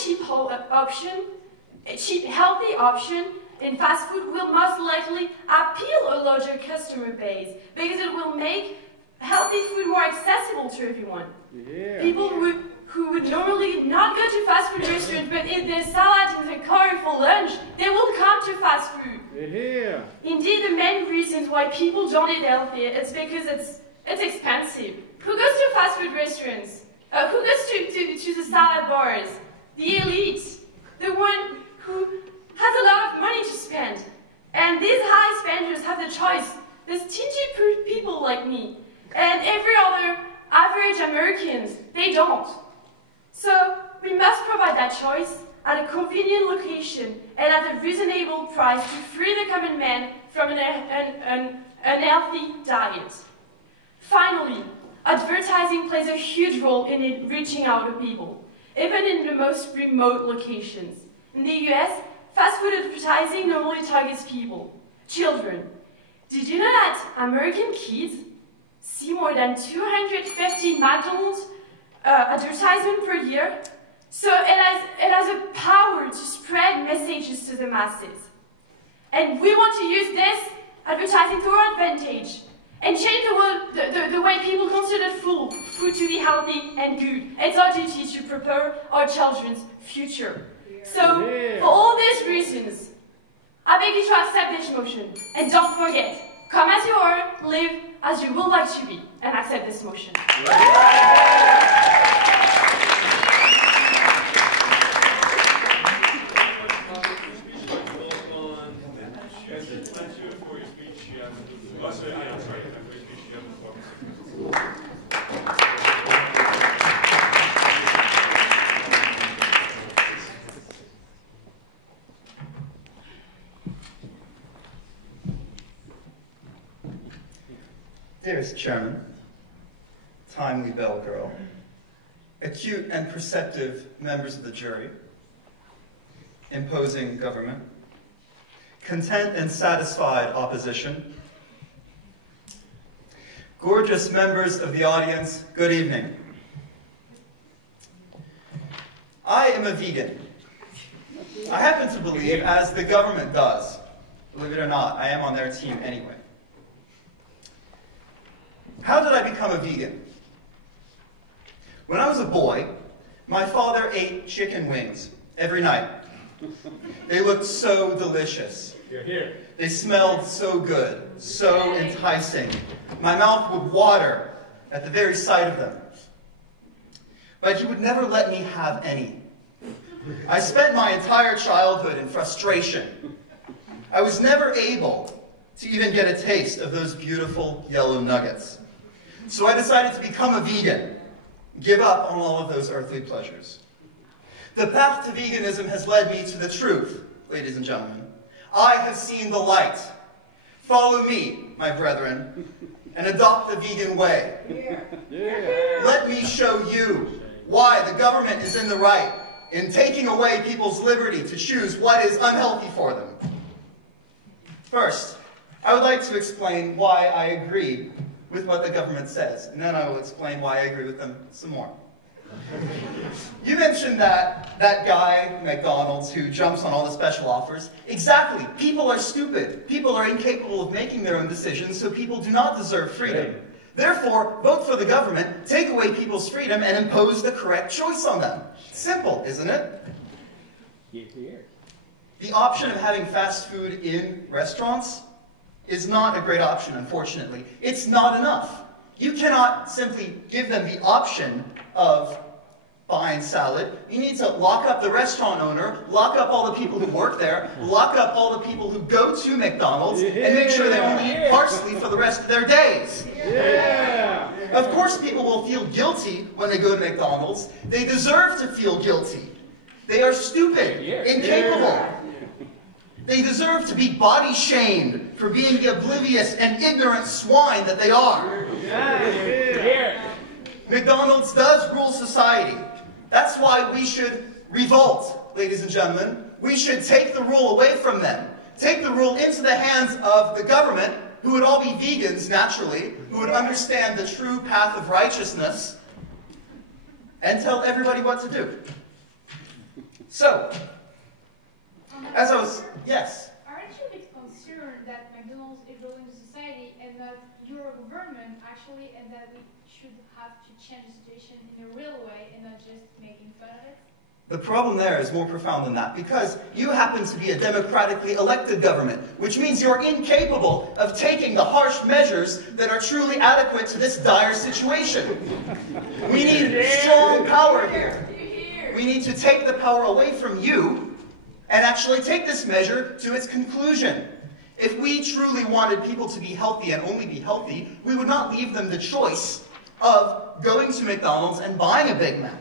cheap healthy option in fast food will most likely appeal a larger customer base because it will make healthy food more accessible to everyone. People who would normally not go to fast food restaurants but eat their salad in the car for lunch, they will come to fast food. Indeed, the main reasons why people don't eat healthy is because it's expensive. Who goes to fast food restaurants? Who goes to the salad bars? The elite, the one who has a lot of money to spend. And these high spenders have the choice. There's stingy people like me, and every other average Americans, they don't. So we must provide that choice at a convenient location and at a reasonable price to free the common man from an unhealthy diet. Finally, advertising plays a huge role in reaching out to people, even in the most remote locations. In the US, fast food advertising normally targets people, children. Did you know that American kids see more than 250 McDonald's advertisements per year? So it has a power to spread messages to the masses. And we want to use this advertising to our advantage and change the way people consider food to be healthy and good. It's our duty to prepare our children's future. So, for all these reasons, I beg you to accept this motion. And don't forget, come as you are, live as you would like to be, and accept this motion. Dearest Chairman, timely bell girl, acute and perceptive members of the jury, imposing government, content and satisfied opposition, gorgeous members of the audience, good evening. I am a vegan. I happen to believe, as the government does, believe it or not, I am on their team anyway. How did I become a vegan? When I was a boy, my father ate chicken wings every night. They looked so delicious. They smelled so good, so enticing. My mouth would water at the very sight of them. But he would never let me have any. I spent my entire childhood in frustration. I was never able to even get a taste of those beautiful yellow nuggets. So I decided to become a vegan, give up on all of those earthly pleasures. The path to veganism has led me to the truth, ladies and gentlemen. I have seen the light. Follow me, my brethren, and adopt the vegan way. Let me show you why the government is in the right in taking away people's liberty to choose what is unhealthy for them. First, I would like to explain why I agree with what the government says, and then I will explain why I agree with them some more. You mentioned that guy, McDonald's, who jumps on all the special offers. Exactly. People are stupid. People are incapable of making their own decisions, so people do not deserve freedom. Therefore, vote for the government, take away people's freedom, and impose the correct choice on them. Simple, isn't it? The option of having fast food in restaurants is not a great option, unfortunately. It's not enough. You cannot simply give them the option of buying salad. You need to lock up the restaurant owner, lock up all the people who work there, lock up all the people who go to McDonald's, and make sure they only eat parsley for the rest of their days. Of course, people will feel guilty when they go to McDonald's. They deserve to feel guilty. They are stupid, incapable. They deserve to be body shamed for being the oblivious and ignorant swine that they are. McDonald's does rule society. That's why we should revolt, ladies and gentlemen. We should take the rule away from them. Take the rule into the hands of the government, who would all be vegans, naturally, who would understand the true path of righteousness, and tell everybody what to do. So, as I was, yes? Aren't you a bit concerned that McDonald's is ruling society and that your government actually, and that we should have to change the situation in a real way and not just making fun of it? The problem there is more profound than that, because you happen to be a democratically elected government, which means you're incapable of taking the harsh measures that are truly adequate to this dire situation. We need strong power here. We need to take the power away from you and actually take this measure to its conclusion. If we truly wanted people to be healthy and only be healthy, we would not leave them the choice of going to McDonald's and buying a Big Mac.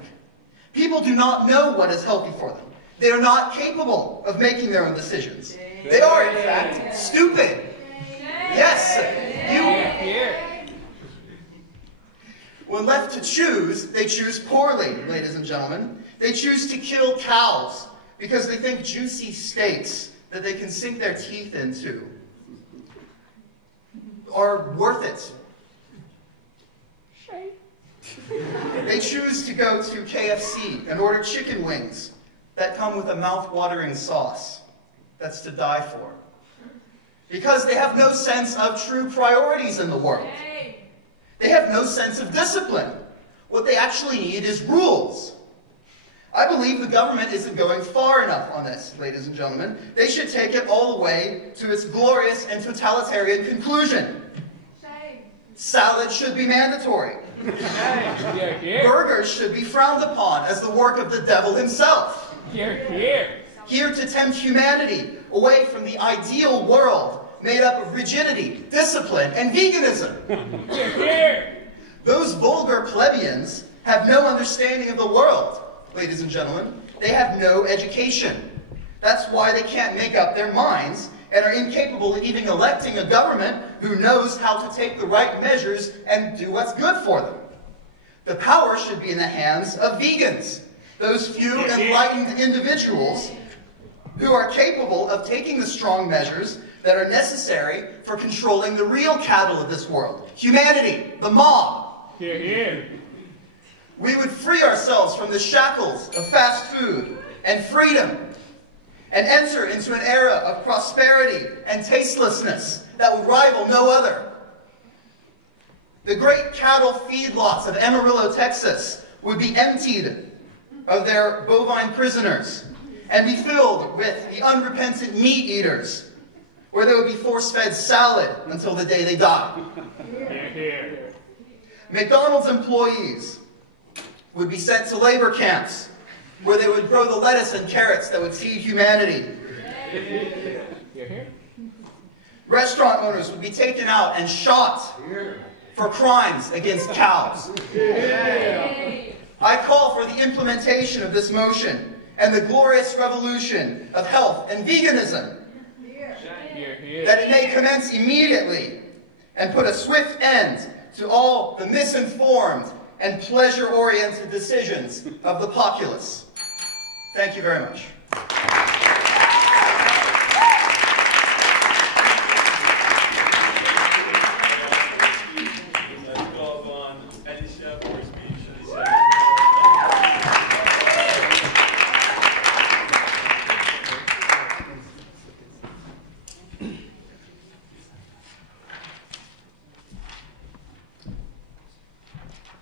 People do not know what is healthy for them. They're not capable of making their own decisions. They are, in fact, stupid. Yes, you. When left to choose, they choose poorly, ladies and gentlemen. They choose to kill cows because they think juicy steaks that they can sink their teeth into are worth it. They choose to go to KFC and order chicken wings that come with a mouth-watering sauce. That's to die for. Because they have no sense of true priorities in the world. They have no sense of discipline. What they actually need is rules. I believe the government isn't going far enough on this, ladies and gentlemen. They should take it all the way to its glorious and totalitarian conclusion. Salad should be mandatory. Burgers should be frowned upon as the work of the devil himself. Here to tempt humanity away from the ideal world made up of rigidity, discipline, and veganism. Those vulgar plebeians have no understanding of the world, ladies and gentlemen. They have no education. That's why they can't make up their minds and are incapable of even electing a government who knows how to take the right measures and do what's good for them. The power should be in the hands of vegans, those few enlightened individuals who are capable of taking the strong measures that are necessary for controlling the real cattle of this world, humanity, the mob. We would free ourselves from the shackles of fast food and freedom and enter into an era of prosperity and tastelessness that would rival no other. The great cattle feedlots of Amarillo, Texas would be emptied of their bovine prisoners and be filled with the unrepentant meat eaters, where they would be force-fed salad until the day they die. McDonald's employees would be sent to labor camps where they would grow the lettuce and carrots that would feed humanity. Restaurant owners would be taken out and shot for crimes against cows. I call for the implementation of this motion and the glorious revolution of health and veganism, that it may commence immediately and put a swift end to all the misinformed and pleasure-oriented decisions of the populace. Thank you very much. Let's call on Alicia for a speech.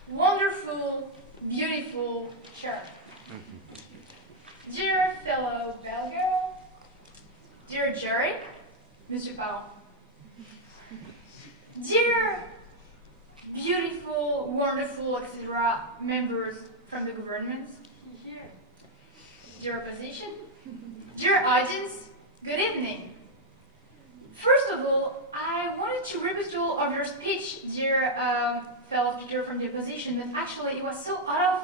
Wonderful, beautiful church. Dear fellow bell girl, dear jury, Monsieur Parent, dear beautiful, wonderful, etc. members from the government, dear opposition, dear audience, good evening. First of all, I wanted to rebuttal of your speech, dear fellow speaker from the opposition, that actually it was so out of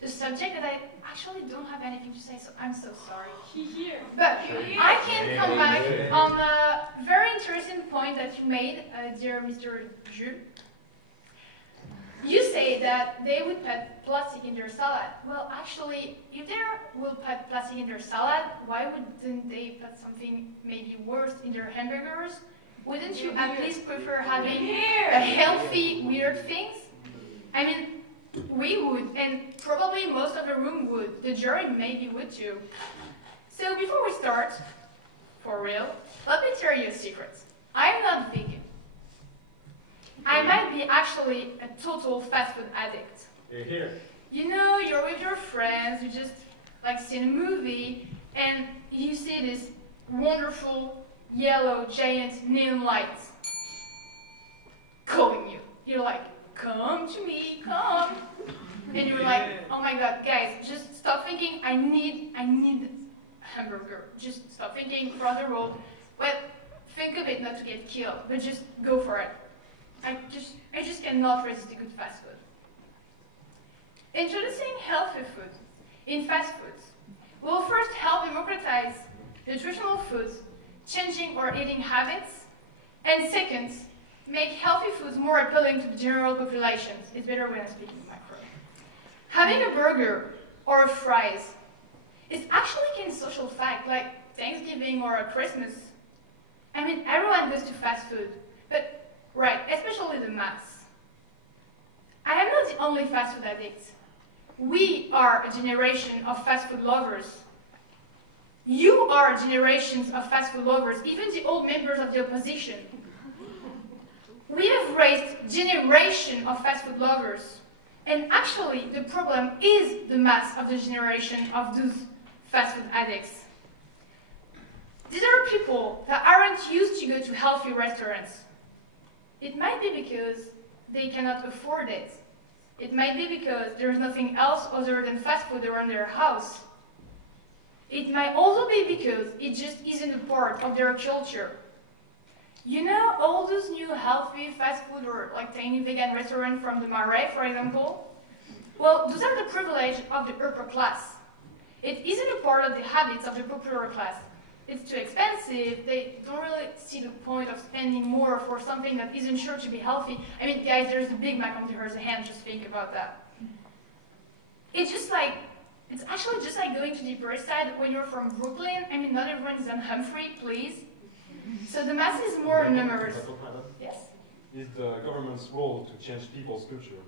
the subject that I actually don't have anything to say, so I'm so sorry. But I can come back on a very interesting point that you made, dear Mr. Jules. You say that they would put plastic in their salad. Well, actually, if they will put plastic in their salad, why wouldn't they put something maybe worse in their hamburgers? Wouldn't you at least prefer having a healthy, weird things? I mean, we would, and probably most of the room would. The jury maybe would too. So before we start, for real, let me tell you a secret. I'm not vegan. I might be actually a total fast food addict. You know, you're with your friends, you just like see a movie, and you see this wonderful yellow giant neon lights calling you. You're like, come to me, come. And you're like, oh my god, guys, just stop thinking I need a hamburger. Just stop thinking across the road. Well, think of it not to get killed, but just go for it. I just cannot resist a good fast food. Introducing healthy food in fast foods will first help democratize nutritional foods, changing our eating habits, and second, make healthy foods more appealing to the general population. It's better when I'm speaking macro. Having a burger or a fries is actually a social fact, like Thanksgiving or a Christmas. I mean, everyone goes to fast food, but right, especially the mass. I am not the only fast food addict. We are a generation of fast food lovers. You are generations of fast food lovers, even the old members of the opposition. We have raised generation of fast food lovers. And actually, the problem is the mass of the generation of those fast food addicts. These are people that aren't used to go to healthy restaurants. It might be because they cannot afford it. It might be because there's nothing else other than fast food around their house. It might also be because it just isn't a part of their culture. You know all those new healthy fast food or like tiny vegan restaurants from the Marais, for example? Well, those are the privilege of the upper class. It isn't a part of the habits of the popular class. It's too expensive, they don't really see the point of spending more for something that isn't sure to be healthy. I mean, guys, there's a Big Mac on the other hand, just think about that. It's actually just like going to the Upper East Side when you're from Brooklyn. I mean, not everyone is on Humphrey, please. So the mass is more numerous. Yes? Is the government's role to change people's culture?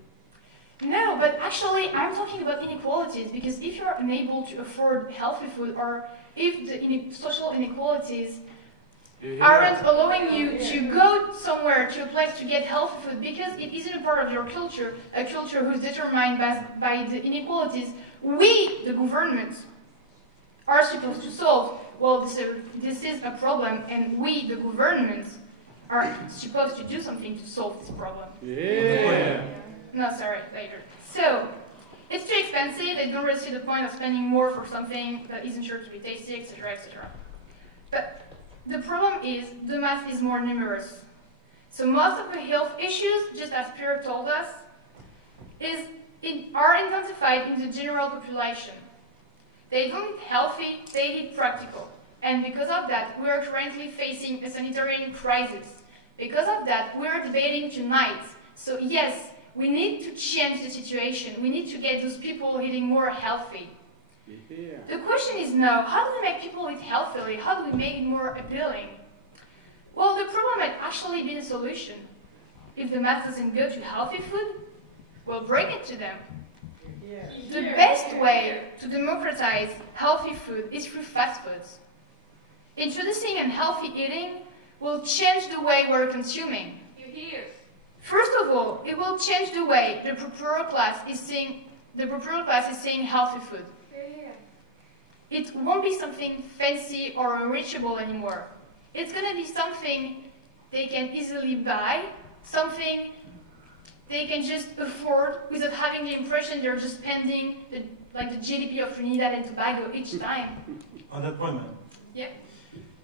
No, but actually I'm talking about inequalities, because if you're unable to afford healthy food, or if the social inequalities aren't allowing you to go somewhere to a place to get healthy food because it isn't a part of your culture, a culture who's determined by the inequalities, we, the government, are supposed to solve. Well, this is a problem, and we, the government, are supposed to do something to solve this problem. Yeah. No, sorry, later. So, it's too expensive, they don't really see the point of spending more for something that isn't sure to be tasty, etc., etc. But the problem is, the mass is more numerous. So most of the health issues, just as Pierre told us, are intensified in the general population. They don't eat healthy, they eat practical. And because of that, we are currently facing a sanitary crisis. Because of that, we are debating tonight. So yes, we need to change the situation. We need to get those people eating more healthy. Yeah. The question is now, how do we make people eat healthily? How do we make it more appealing? Well, the problem might actually be the solution. If the mass doesn't go to healthy food, we'll bring it to them. Yeah. The best way to democratize healthy food is through fast foods. Introducing unhealthy eating will change the way we're consuming. You hear? First of all, it will change the way the popular class is seeing healthy food. It won't be something fancy or unreachable anymore. It's going to be something they can easily buy, something they can just afford without having the impression they're just spending the GDP of Trinidad and Tobago each time. On that point, man. Yeah.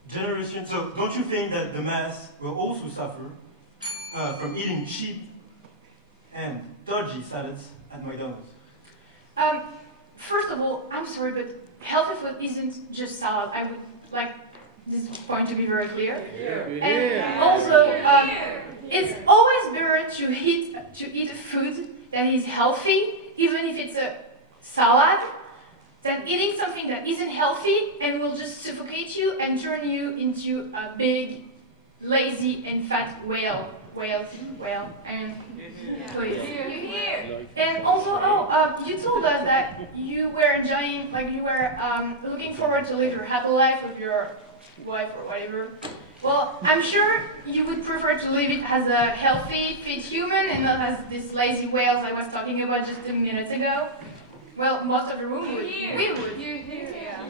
Generation, so don't you think that the mass will also suffer from eating cheap and dodgy salads at McDonald's? First of all, I'm sorry, but healthy food isn't just salad. I would like this point to be very clear. Yeah. And also, it's always better to eat a food that is healthy, even if it's a salad, than eating something that isn't healthy and will just suffocate you and turn you into a big, lazy and fat whale. I mean, please. And also, you told us that you were enjoying, you were looking forward to live your happy life with your wife or whatever. Well, I'm sure you would prefer to live it as a healthy, fit human and not as these lazy whales I was talking about just 2 minutes ago. Well, most of the room would. We would.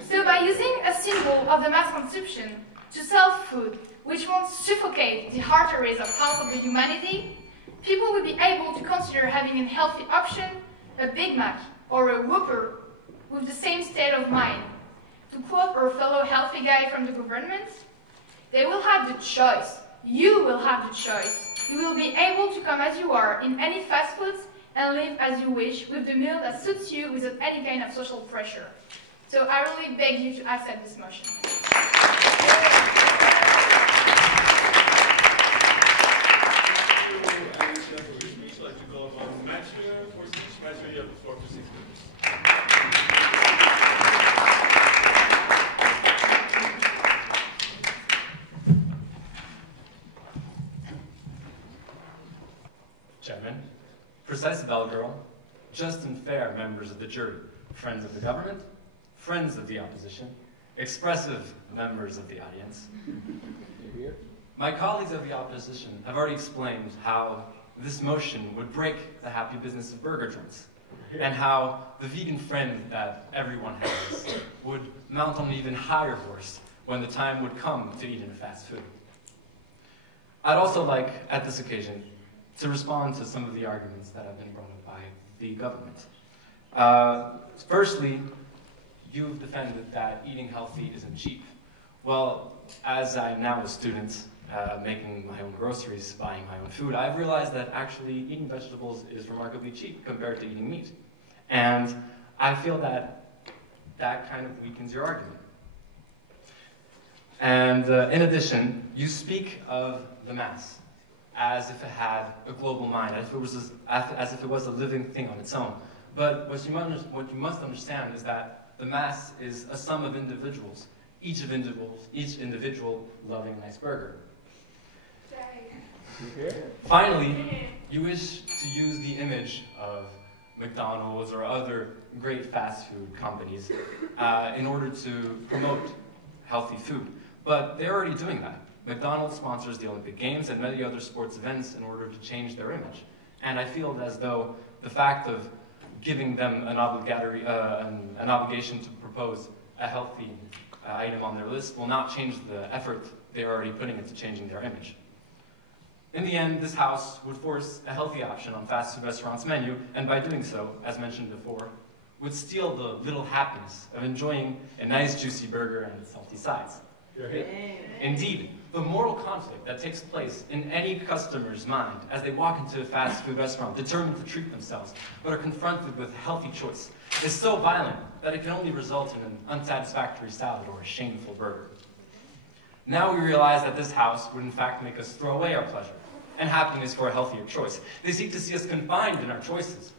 So by using a symbol of the mass consumption to sell food, which won't suffocate the arteries of half of the humanity, people will be able to consider having a healthy option, a Big Mac or a Whopper, with the same state of mind. To quote our fellow healthy guy from the government, they will have the choice. You will have the choice. You will be able to come as you are in any fast foods and live as you wish with the meal that suits you without any kind of social pressure. So I really beg you to accept this motion. I'd like to call upon Maxwell for speech. Maxwell, you have the floor for 6 minutes. Chairman, precise bell girl, just and fair members of the jury, friends of the government, friends of the opposition, expressive members of the audience. My colleagues of the opposition have already explained how this motion would break the happy business of burger joints, and how the vegan friend that everyone has would mount on an even higher horse when the time would come to eat in fast food. I'd also like, at this occasion, to respond to some of the arguments that have been brought up by the government. Firstly, you've defended that eating healthy isn't cheap. Well, as I'm now a student, making my own groceries, buying my own food, I've realized that actually eating vegetables is remarkably cheap compared to eating meat. And I feel that that kind of weakens your argument. And in addition, you speak of the mass as if it had a global mind, as if it was a living thing on its own. But what you must understand is that the mass is a sum of individuals, each individual loving a nice burger. Finally, you wish to use the image of McDonald's or other great fast food companies in order to promote healthy food. But they're already doing that. McDonald's sponsors the Olympic Games and many other sports events in order to change their image. And I feel as though the fact of giving them an obligation to propose a healthy item on their list will not change the effort they're already putting into changing their image. In the end, this House would force a healthy option on fast food restaurants' menu, and by doing so, as mentioned before, would steal the little happiness of enjoying a nice juicy burger and its healthy sides. Indeed, the moral conflict that takes place in any customer's mind as they walk into a fast food restaurant determined to treat themselves, but are confronted with a healthy choice, is so violent that it can only result in an unsatisfactory salad or a shameful burger. Now we realize that this House would in fact make us throw away our pleasure and happiness for a healthier choice. They seek to see us confined in our choices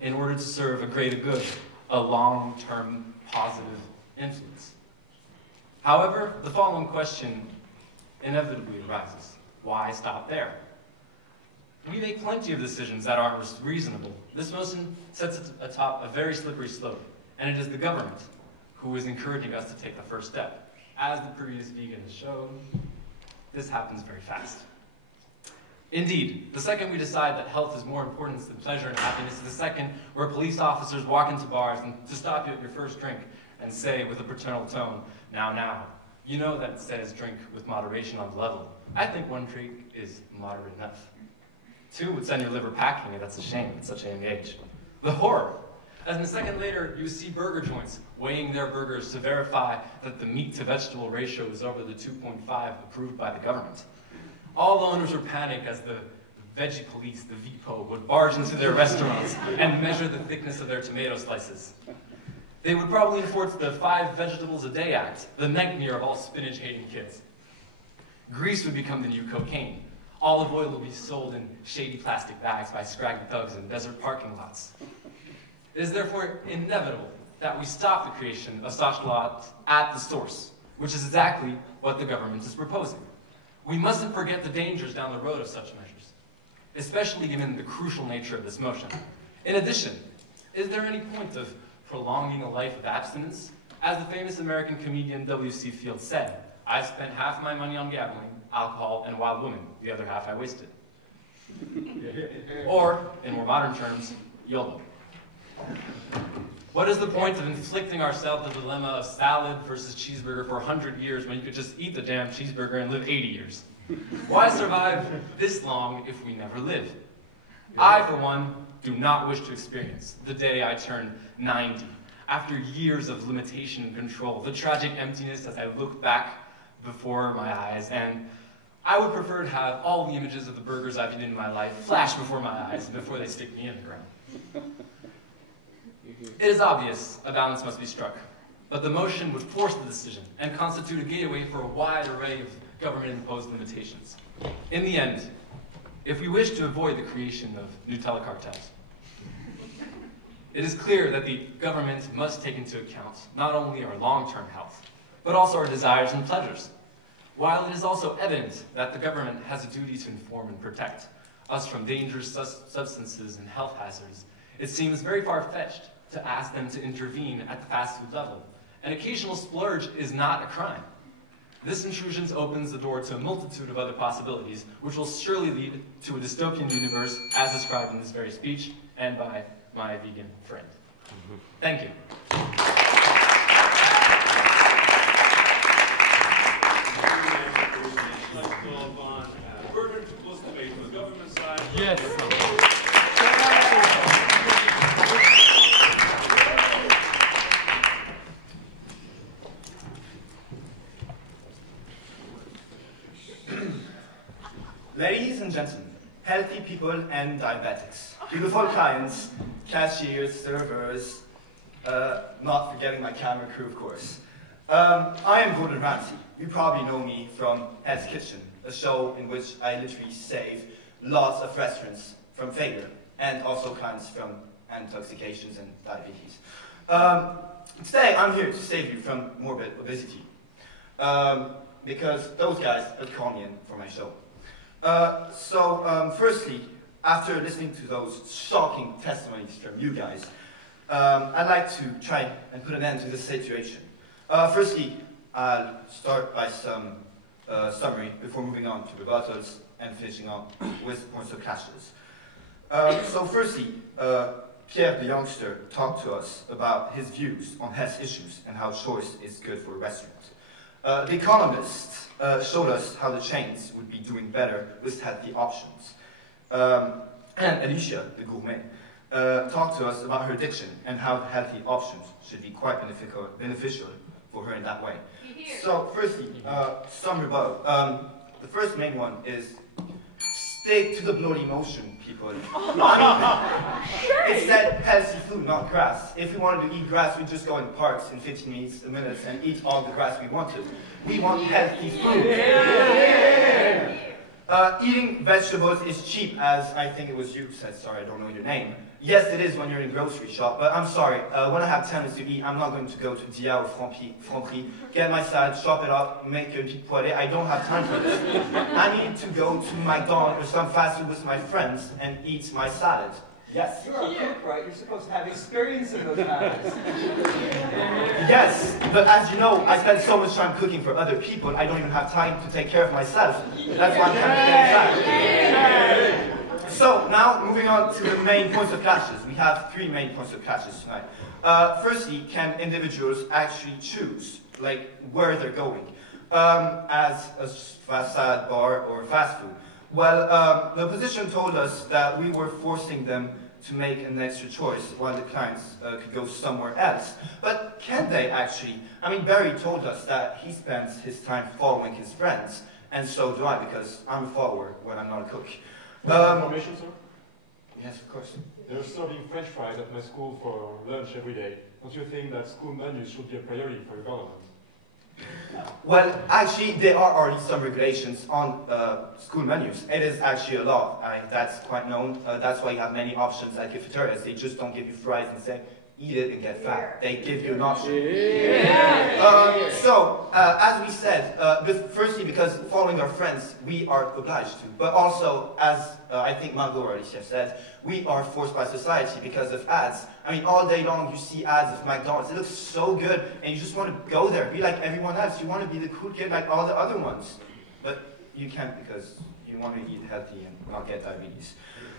in order to serve a greater good, a long-term positive influence. However, the following question inevitably arises. Why stop there? We make plenty of decisions that aren't reasonable. This motion sets atop a very slippery slope, and it is the government who is encouraging us to take the first step. As the previous vegan has shown, this happens very fast. Indeed, the second we decide that health is more important than pleasure and happiness is the second where police officers walk into bars and to stop you at your first drink and say with a paternal tone, now, you know that it says drink with moderation on the level. I think one drink is moderate enough. 2 would send your liver packing, and that's a shame at such a young age. The horror. As in a second later, you see burger joints weighing their burgers to verify that the meat-to-vegetable ratio is over the 2.5 approved by the government. All the owners would panic as the veggie police, the VPO, would barge into their restaurants and measure the thickness of their tomato slices. They would probably enforce the 5 vegetables a day act, the nightmare of all spinach-hating kids. Grease would become the new cocaine. Olive oil would be sold in shady plastic bags by scraggy thugs in desert parking lots. It is therefore inevitable that we stop the creation of such laws at the source, which is exactly what the government is proposing. We mustn't forget the dangers down the road of such measures, especially given the crucial nature of this motion. In addition, is there any point of prolonging a life of abstinence? As the famous American comedian W.C. Fields said, I spent half my money on gambling, alcohol, and wild women. The other half I wasted. Or, in more modern terms, YOLO. What is the point of inflicting ourselves the dilemma of salad versus cheeseburger for 100 years when you could just eat the damn cheeseburger and live 80 years? Why survive this long if we never live? I, for one, do not wish to experience the day I turn 90, after years of limitation and control, the tragic emptiness as I look back before my eyes, and I would prefer to have all the images of the burgers I've eaten in my life flash before my eyes before they stick me in the ground. It is obvious a balance must be struck. but the motion would force the decision and constitute a gateway for a wide array of government-imposed limitations. In the end, if we wish to avoid the creation of Nutella cartels, it is clear that the government must take into account not only our long-term health, but also our desires and pleasures. While it is also evident that the government has a duty to inform and protect us from dangerous substances and health hazards, it seems very far-fetched to ask them to intervene at the fast food level. An occasional splurge is not a crime. This intrusion opens the door to a multitude of other possibilities, which will surely lead to a dystopian universe, as described in this very speech, and by my vegan friend. Thank you. Yes. Ladies and gentlemen, healthy people and diabetics, beautiful clients, cashiers, servers, not forgetting my camera crew, of course. I am Gordon Ramsay. You probably know me from Hell's Kitchen, a show in which I literally save lots of restaurants from failure, and also clients from intoxications and diabetes. Today, I'm here to save you from morbid obesity, because those guys would call me in for my show. Firstly, after listening to those shocking testimonies from you guys, I'd like to try and put an end to this situation. Firstly, I'll start by some summary before moving on to rebuttals and finishing up with points of clashes. Firstly, Pierre the youngster talked to us about his views on health issues and how choice is good for a restaurant. The Economist showed us how the chains would be doing better with healthy options. And Alicia, the gourmet, talked to us about her addiction and how healthy options should be quite beneficial for her in that way. So, firstly, some rebuttal. The first main one is stick to the bloody motion, people. It's that healthy food, not grass. If we wanted to eat grass, we'd just go in parks in 15 minutes and eat all the grass we wanted. We want healthy food. Eating vegetables is cheap, as I think it was you who said, sorry, I don't know your name. Yes, it is when you're in a grocery shop, but I'm sorry, when I have 10 minutes to eat, I'm not going to go to Dia or Franprix, get my salad, chop it up, make a petite poêlée. I don't have time for this. I need to go to McDonald's or some fast food with my friends and eat my salad. Yes? You're a cook, right? You're supposed to have experience in those matters. Yes, but as you know, I spend so much time cooking for other people, I don't even have time to take care of myself. That's why I'm kind of getting fat. So, now, moving on to the main points of clashes. We have 3 main points of clashes tonight. Firstly, can individuals actually choose, like, where they're going, as a fast salad bar or fast food? Well, the opposition told us that we were forcing them to make an extra choice while the clients could go somewhere else. But can they actually? I mean, Barry told us that he spends his time following his friends, and so do I, because I'm a follower when I'm not a cook. Information, sir? Yes, of course. They're serving French fries at my school for lunch every day. Don't you think that school menus should be a priority for your government? Well, actually, there are already some regulations on school menus. It is actually a law. That's quite known. That's why you have many options at cafeterias. They just don't give you fries and say, eat it and get fat. They give you an option. As we said, firstly, because following our friends, we are obliged to. But also, as I think Margot already said, we are forced by society because of ads. I mean, all day long you see ads of McDonald's. It looks so good, and you just want to go there, be like everyone else. You want to be the cool kid like all the other ones. But you can't because you want to eat healthy and not get diabetes.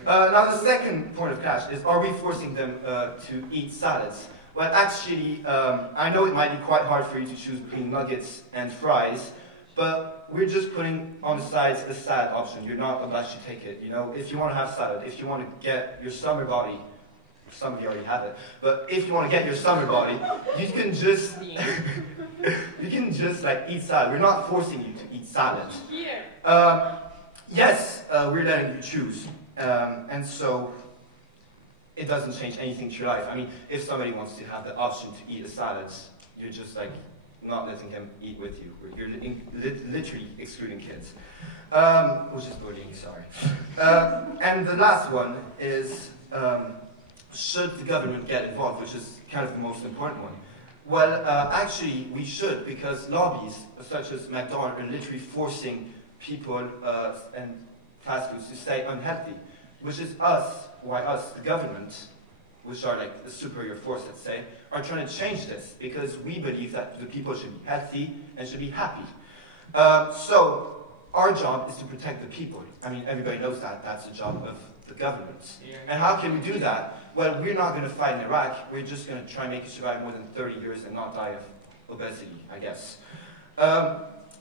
Now, the second point of clash is, are we forcing them to eat salads? Well, actually, I know it might be quite hard for you to choose between nuggets and fries, but we're just putting on the sides a salad option. You're not obliged to take it, you know? If you want to have salad, if you want to get your summer body, some of you already have it, but if you want to get your summer body, you can just, like eat salad. We're not forcing you to eat salad. Yes, we're letting you choose. And so it doesn't change anything to your life. I mean, if somebody wants to have the option to eat a salad, you're just like not letting him eat with you. You're literally excluding kids. Which is bullying, sorry. And the last one is, should the government get involved, which is kind of the most important one. Well, actually, we should, because lobbies, such as McDonald's, are literally forcing people and fast foods to stay unhealthy, which is why us, the government, which are like the superior force, let's say, are trying to change this, because we believe that the people should be healthy and should be happy. So, our job is to protect the people. I mean, everybody knows that. That's the job of the government. Yeah. And how can we do that? Well, we're not going to fight in Iraq. We're just going to try and make it survive more than 30 years and not die of obesity, I guess.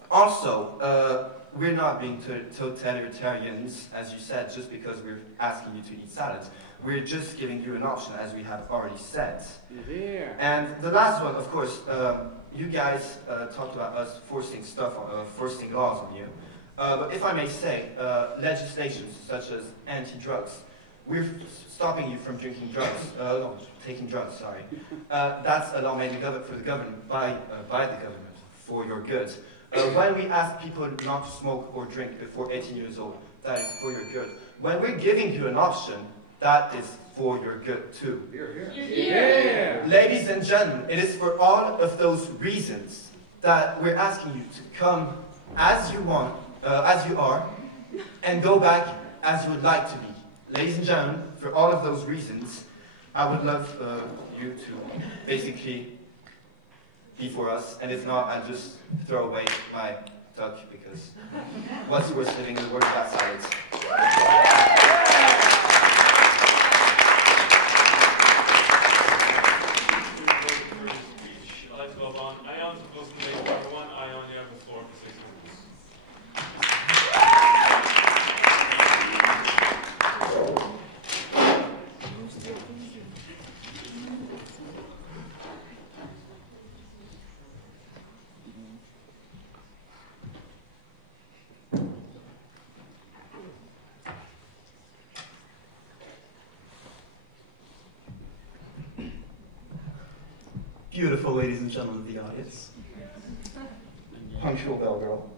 Also, we're not being totalitarians, as you said, just because we're asking you to eat salads. We're just giving you an option, as we have already said. Yeah. And the last one, of course, you guys talked about us forcing laws on you. But if I may say, legislations such as anti-drugs, we're stopping you from drinking drugs, no, taking drugs, sorry. That's a law made by the government, for your good. When we ask people not to smoke or drink before 18 years old, that is for your good. When we're giving you an option, that is for your good too. Yeah. Ladies and gentlemen, it is for all of those reasons that we're asking you to come as you want, as you are, and go back as you would like to be. Ladies and gentlemen, for all of those reasons, I would love you to basically be for us, and if not, I'll just throw away my duck, because what's worse living in the world without salads? Beautiful ladies and gentlemen of the audience. Punctual bell girl.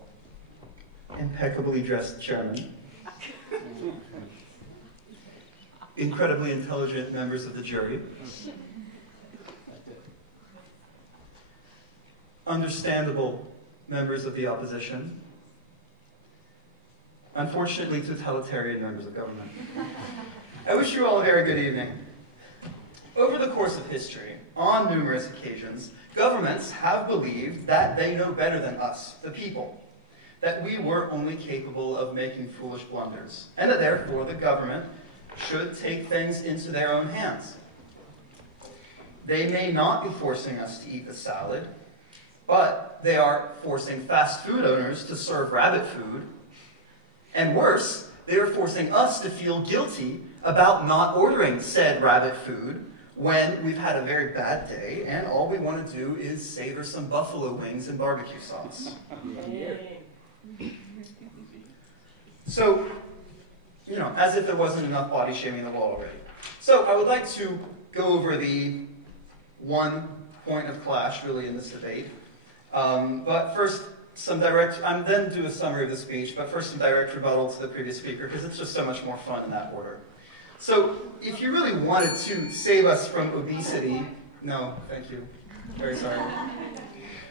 Impeccably dressed chairman. Incredibly intelligent members of the jury. Understandable members of the opposition. Unfortunately, totalitarian members of government. I wish you all a very good evening. Over the course of history, on numerous occasions, governments have believed that they know better than us, the people, that we were only capable of making foolish blunders, and that therefore the government should take things into their own hands. They may not be forcing us to eat the salad, but they are forcing fast food owners to serve rabbit food, and worse, they are forcing us to feel guilty about not ordering said rabbit food when we've had a very bad day and all we want to do is savor some buffalo wings and barbecue sauce. So, you know, as if there wasn't enough body shaming in the world already. So I would like to go over the one point of clash really in this debate. But first, I'm then do a summary of the speech, but first some direct rebuttal to the previous speaker because it's just so much more fun in that order. So, if you really wanted to save us from obesity, no, thank you, very sorry.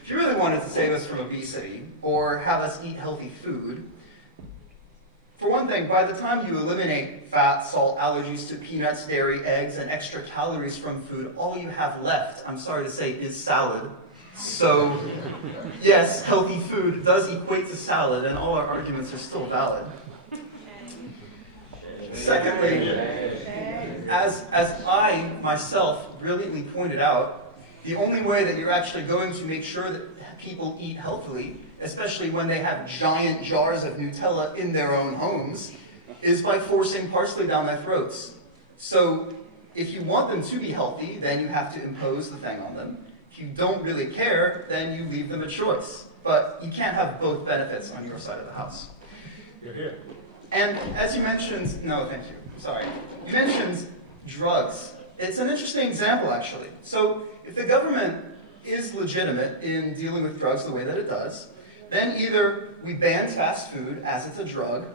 If you really wanted to save us from obesity, or have us eat healthy food, for one thing, by the time you eliminate fat, salt, allergies to peanuts, dairy, eggs, and extra calories from food, all you have left, I'm sorry to say, is salad. So, yes, healthy food does equate to salad, and all our arguments are still valid. Secondly, as I myself brilliantly pointed out, the only way that you're actually going to make sure that people eat healthily, especially when they have giant jars of Nutella in their own homes, is by forcing parsley down their throats. So if you want them to be healthy, then you have to impose the thing on them. If you don't really care, then you leave them a choice. But you can't have both benefits on your side of the house. You're here. And as you mentioned, no, thank you, sorry. You mentioned drugs. It's an interesting example, actually. So if the government is legitimate in dealing with drugs the way that it does, then either we ban fast food as it's a drug,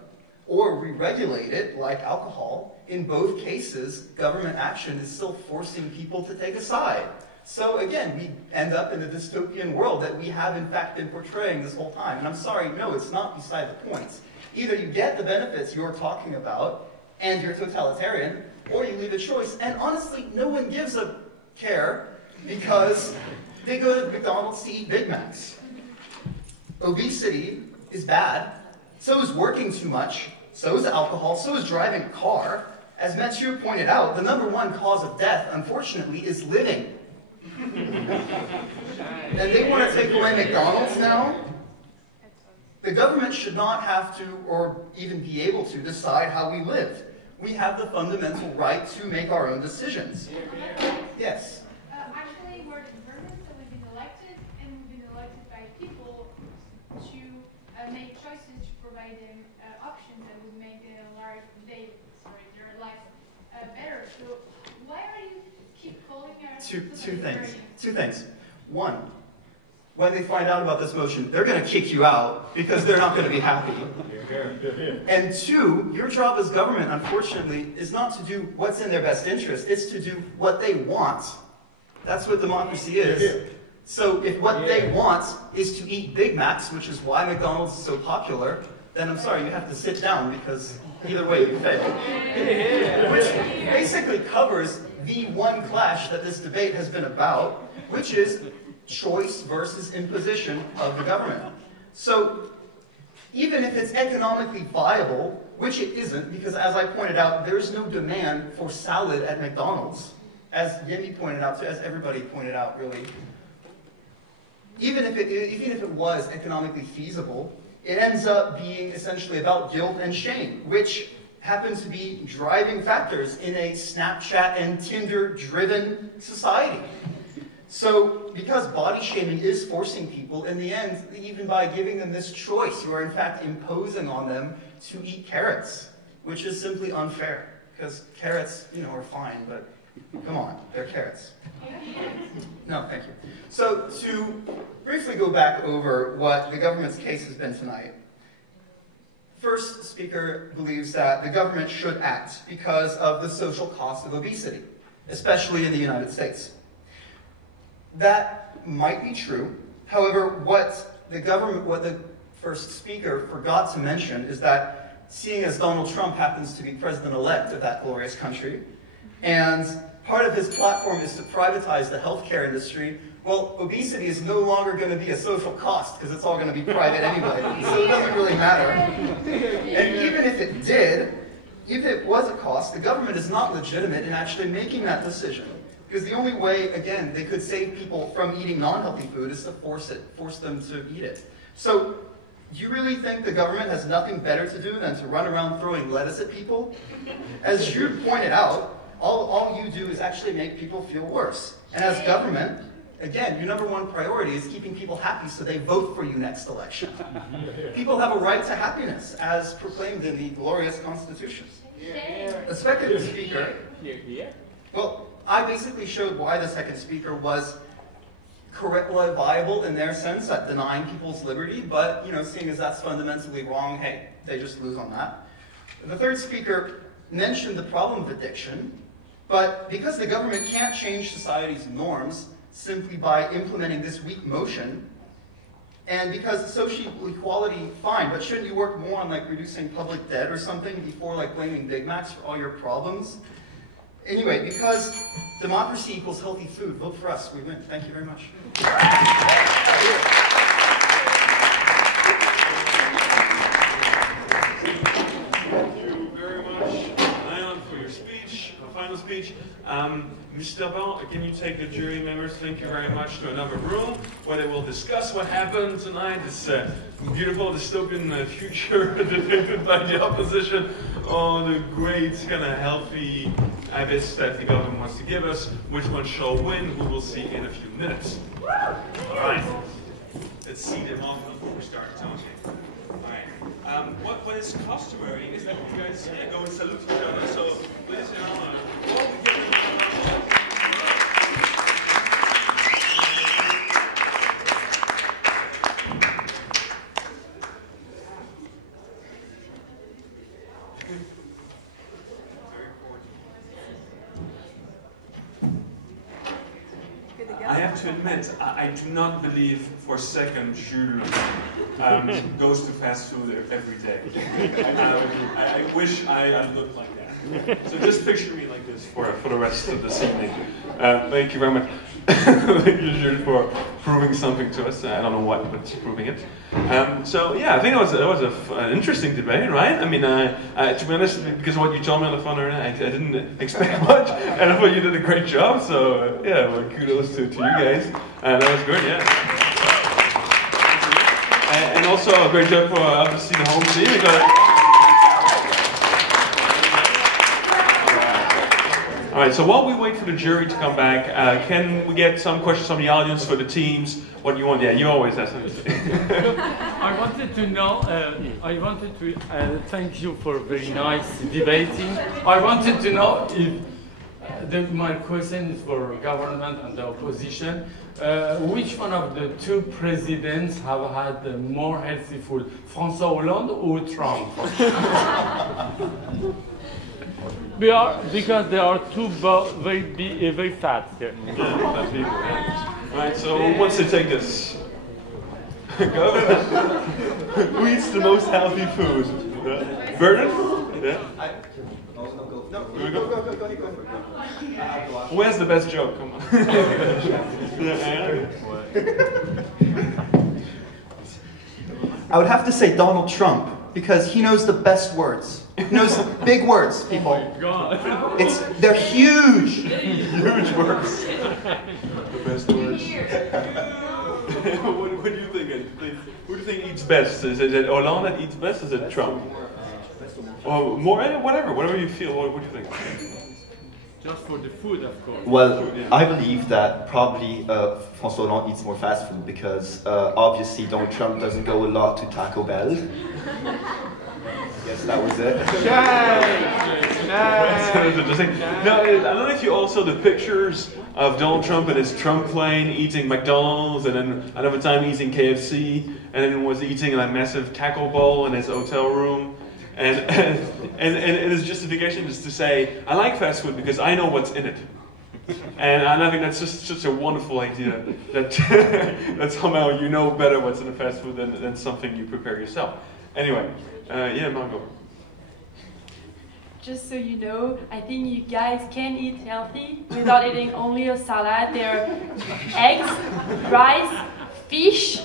or we regulate it like alcohol. In both cases, government action is still forcing people to take a side. So again, we end up in the dystopian world that we have in fact been portraying this whole time. And I'm sorry, no, it's not beside the point. Either you get the benefits you're talking about, and you're totalitarian, or you leave a choice. And honestly, no one gives a care, because they go to McDonald's to eat Big Macs. Obesity is bad. So is working too much. So is alcohol. So is driving a car. As Mathieu pointed out, the #1 cause of death, unfortunately, is living. And they want to take away McDonald's now? The government should not have to, or even be able to, decide how we live. We have the fundamental right to make our own decisions. Yes? Actually, we're the government, so we've been elected, and we've been elected by people to make choices to provide them options that would make their life better. So why are you keep calling us Two things. One, when they find out about this motion, they're going to kick you out because they're not going to be happy. And two, your job as government, unfortunately, is not to do what's in their best interest. It's to do what they want. That's what democracy is. So if what they want is to eat Big Macs, which is why McDonald's is so popular, then I'm sorry, you have to sit down, because either way you fail. Which basically covers the one clash that this debate has been about, which is choice versus imposition of the government. So even if it's economically viable, which it isn't, because as I pointed out, there's no demand for salad at McDonald's, as Yemi pointed out, as everybody pointed out, really. Even if it was economically feasible, it ends up being essentially about guilt and shame, which happens to be driving factors in a Snapchat and Tinder-driven society. So, because body shaming is forcing people, in the end, even by giving them this choice, you are in fact imposing on them to eat carrots, which is simply unfair. Because carrots, are fine, but come on, they're carrots. No, thank you. So, to briefly go back over what the government's case has been tonight. First speaker believes that the government should act because of the social cost of obesity, especially in the United States. That might be true. However, what the first speaker forgot to mention is that seeing as Donald Trump happens to be president-elect of that glorious country, and part of his platform is to privatize the healthcare industry, well, obesity is no longer going to be a social cost because it's all going to be private anyway, so it doesn't really matter. And even if it did, even if it was a cost, the government is not legitimate in actually making that decision. Because the only way, again, they could save people from eating non-healthy food is to force them to eat it. So, do you really think the government has nothing better to do than to run around throwing lettuce at people? As Jude pointed out, all you do is actually make people feel worse. And as government, again, your #1 priority is keeping people happy so they vote for you next election. People have a right to happiness, as proclaimed in the glorious Constitution. The second speaker, well, I basically showed why the second speaker was viable in their sense at denying people's liberty, but, seeing as that's fundamentally wrong, hey, they just lose on that. The third speaker mentioned the problem of addiction, but because the government can't change society's norms simply by implementing this weak motion, and because social equality, fine, but shouldn't you work more on reducing public debt or something before blaming Big Macs for all your problems? Anyway, because democracy equals healthy food, vote for us. We win. Thank you very much. Thank you very much, Ion, for your speech, final speech. Mr. Bell, can you take the jury members, thank you very much, to another room where they will discuss what happened tonight, this beautiful dystopian future depicted by the opposition, all the great kind of healthy habits that the government wants to give us. Which one shall win, we will see in a few minutes. All right, let's see them off before we start talking. All right, what is customary is that you guys go and salute each other. So, ladies and gentlemen, all together. have to admit, I do not believe for a second Jules goes to fast food every day. I wish I looked like that. So just picture me like this for the rest of this evening. Thank you very much. Thank you, Jules, for proving something to us. I don't know what, but proving it. So yeah, I think that was an interesting debate, right? I mean, to be honest, because of what you told me on the phone earlier, I didn't expect much, and I thought you did a great job. So yeah, well, kudos to you guys. That was good, yeah. And also a great job for obviously the home team because. All right, so while we wait for the jury to come back, can we get some questions from the audience for the teams? What do you want? Yeah, you always have something to say. I wanted to know, thank you for very nice debating. I wanted to know if, my question is for government and the opposition, which one of the two presidents have had more healthy food, François Hollande or Trump? Because there are two very fat here. Alright, so who wants to take this? Go. Who eats the most healthy food? Vernon? Yeah? No, go. Who has the best joke? Come on. I would have to say Donald Trump, because he knows the best words. He knows big words, people. Oh my God. They're huge. Huge words. The best words. What do you think? Who do you think eats best? Is it Hollande that eats best? Is it Trump? Or more? Whatever you feel. What do you think? Just for the food, of course. Well, Food, yeah. I believe that probably François Hollande eats more fast food because obviously Donald Trump doesn't go a lot to Taco Bell. Yes, that was it. That's interesting. No, I don't know if you also the pictures of Donald Trump in his Trump plane eating McDonald's, and then another time eating KFC, and then was eating a massive taco bowl in his hotel room. And his justification is to say, I like fast food because I know what's in it. And I think that's just such a wonderful idea that, that somehow you know better what's in the fast food than something you prepare yourself. Anyway, yeah, Margot. Just so you know, I think you guys can eat healthy without eating only a salad. There are eggs, rice, fish,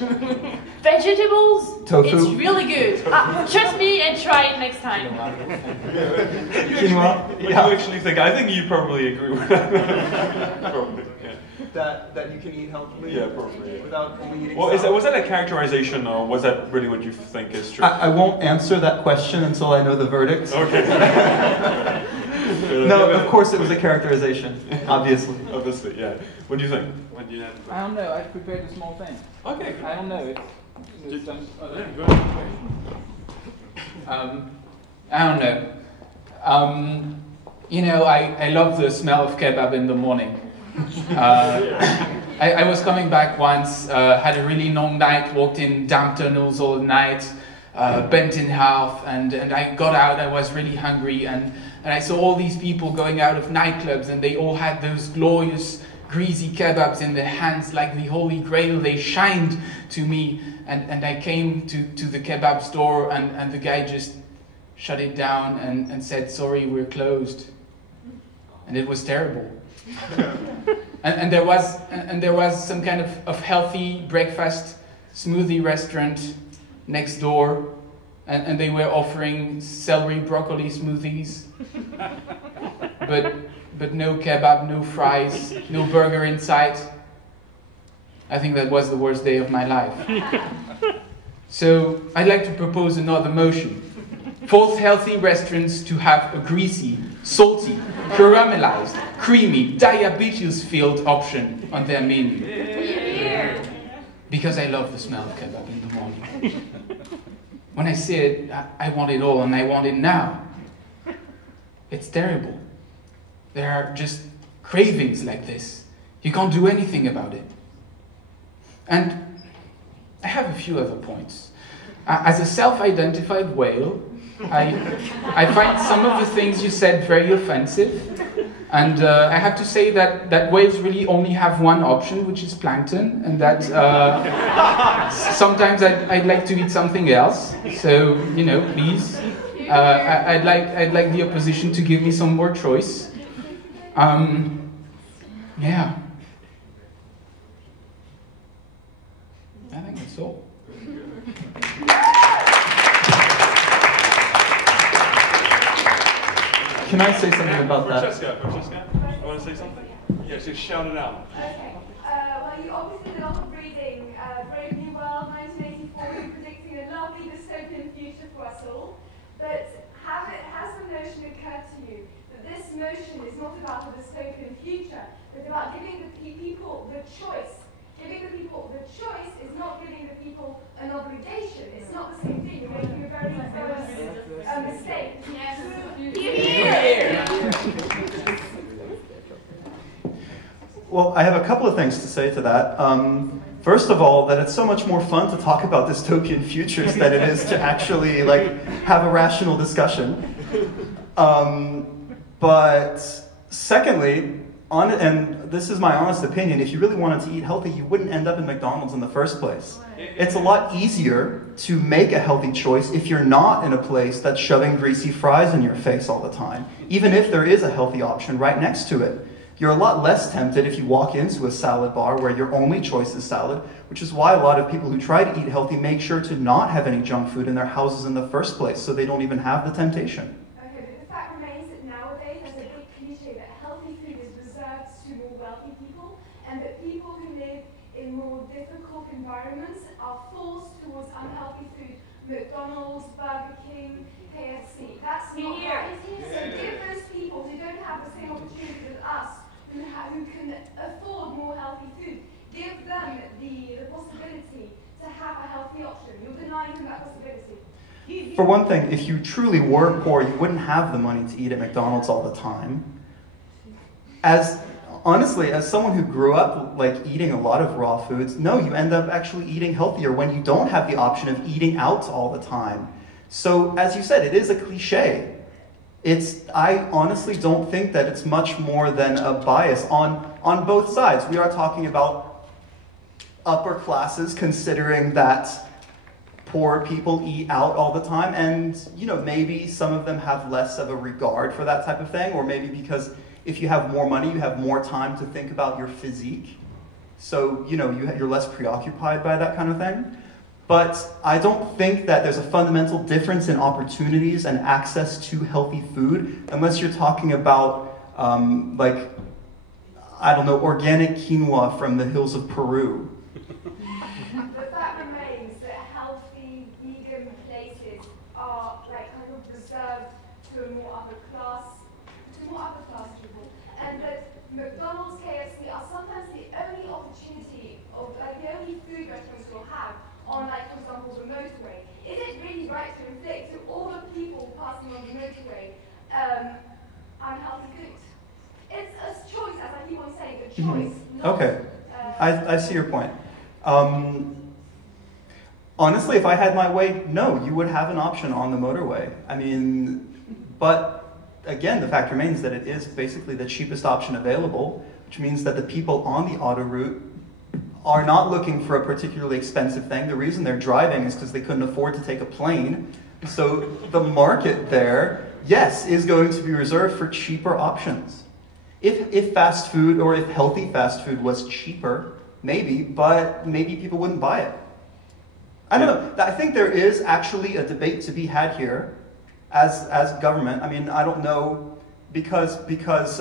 vegetables. Tofu. It's really good. Trust me and try it next time. What do you actually think? I think you probably agree with that. Probably, yeah. That you can eat healthily? Yeah, probably. Without only eating Well, was that a characterization, or was that really what you think is true? I won't answer that question until I know the verdict. Okay. No, of course it was a characterization, obviously. Obviously, yeah. What do you think? What do you have? I don't know. I prepared a small thing. Okay. I don't know. I don't know. You know, I love the smell of kebab in the morning. I was coming back once, had a really long night, walked in damp tunnels all night, bent in half, and I got out, I was really hungry, and I saw all these people going out of nightclubs, and they all had those glorious, greasy kebabs in their hands like the Holy Grail. They shined to me, and I came to the kebab store, and the guy just shut it down and said, sorry, we're closed. And it was terrible. and there was some kind of healthy breakfast smoothie restaurant next door, and they were offering celery broccoli smoothies, but no kebab, no fries, no burger in sight. I think that was the worst day of my life. So I'd like to propose another motion. Force healthy restaurants to have a greasy, salty, caramelized, creamy, diabetes-filled option on their menu. Because I love the smell of kebab in the morning. When I see it, I want it all, and I want it now. It's terrible. There are just cravings like this. You can't do anything about it. And I have a few other points. As a self-identified whale, I find some of the things you said very offensive. And I have to say that whales really only have one option, which is plankton, and that sometimes I'd like to eat something else. So, you know, please, I'd like the opposition to give me some more choice. Yeah. I think that's all. Can I say something about that? Francesca, you want to say something? Yeah, just shout it out. Okay. Well, you obviously did a lot of reading. Brave New World, 1984, you're predicting a lovely dystopian future for us all. But has the notion occurred to you that this motion is not about a dystopian future, but about giving the people the choice? Giving the people the choice is not giving the people an obligation. It's not the same thing. You're making a very mistake. Yes. Well, I have a couple of things to say to that. First of all, that it's so much more fun to talk about dystopian futures than it is to actually have a rational discussion. But secondly, and this is my honest opinion, if you really wanted to eat healthy, you wouldn't end up in McDonald's in the first place. It's a lot easier to make a healthy choice if you're not in a place that's shoving greasy fries in your face all the time. Even if there is a healthy option right next to it. You're a lot less tempted if you walk into a salad bar where your only choice is salad, which is why a lot of people who try to eat healthy make sure to not have any junk food in their houses in the first place, so they don't even have the temptation. Okay, but the fact remains that nowadays there's a big cliche that healthy food is reserved to more wealthy people, and that people who live in more difficult environments are forced towards unhealthy food. McDonald's, Burger King, KFC. That's not right. So give those people who don't have the same opportunities as us, who can afford more healthy food, give them the possibility to have a healthy option. You're denying them that possibility. For one thing, if you truly were poor, you wouldn't have the money to eat at McDonald's all the time. Honestly, as someone who grew up eating a lot of raw foods, no, you end up actually eating healthier when you don't have the option of eating out all the time. So, as you said, it is a cliche. I honestly don't think that it's much more than a bias on both sides. We are talking about upper classes considering that poor people eat out all the time, and maybe some of them have less of a regard for that type of thing, or maybe because if you have more money, you have more time to think about your physique. So, you're less preoccupied by that kind of thing. But I don't think that there's a fundamental difference in opportunities and access to healthy food unless you're talking about, organic quinoa from the hills of Peru. The fact remains that healthy vegan places are reserved to a more upper class people, and that McDonald's, KFC are sometimes the only opportunity of the only food restaurants you'll have on, for example, the motorway. Is it really right to inflict to all the people passing on the motorway unhealthy foods? It's a choice, as I keep on saying, a choice. Okay, I see your point. Honestly, if I had my way, no, you would have an option on the motorway. But again, the fact remains that it is basically the cheapest option available, which means that the people on the auto route are not looking for a particularly expensive thing. The reason they're driving is because they couldn't afford to take a plane. So the market there, yes, is going to be reserved for cheaper options. If fast food, or if healthy fast food was cheaper, maybe, but maybe people wouldn't buy it. I don't know. I think there is actually a debate to be had here as government. I don't know, because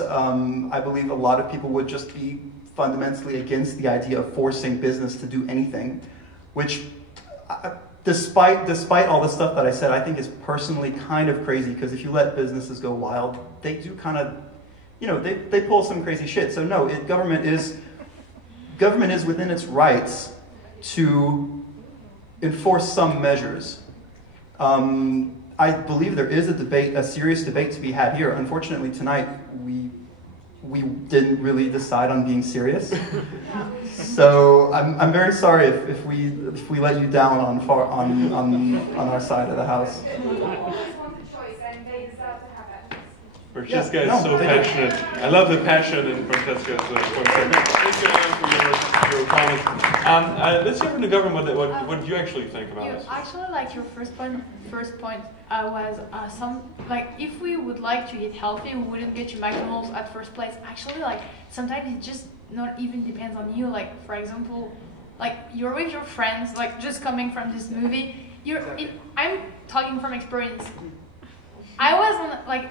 I believe a lot of people would just be fundamentally against the idea of forcing business to do anything, which, despite all the stuff that I said, I think is personally kind of crazy, because if you let businesses go wild, they do kind of, they pull some crazy shit. So no, government is within its rights to enforce some measures. I believe there is a serious debate to be had here. Unfortunately, tonight we didn't really decide on being serious. So I'm very sorry if we let you down on our side of the house. People always want Francesca is so passionate. I love the passion in Francesca's point. Thank you for your comments. Let's hear from the government what you actually think about this. Actually, like your first point was if we would like to eat healthy, we wouldn't go to McDonald's at first place. Actually, like sometimes it just not even depends on you. Like for example, like you're with your friends, like just coming from this movie. I'm talking from experience. I was on like.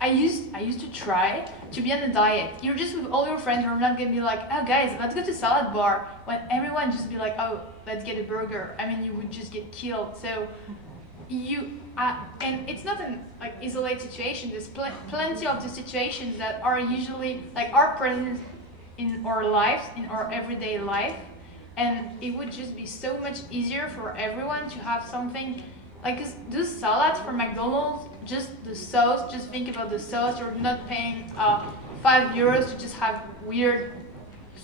I used to try to be on a diet. You're just with all your friends. You're not gonna be like, oh guys, let's go to salad bar. When everyone just be like, oh, let's get a burger. I mean, you would just get killed. So and it's not an like isolated situation. There's plenty of the situations that are usually like are present in our lives, in our everyday life, and it would just be so much easier for everyone to have something. Like, cause those salads from McDonald's, just the sauce, just think about the sauce. You're not paying €5 to just have weird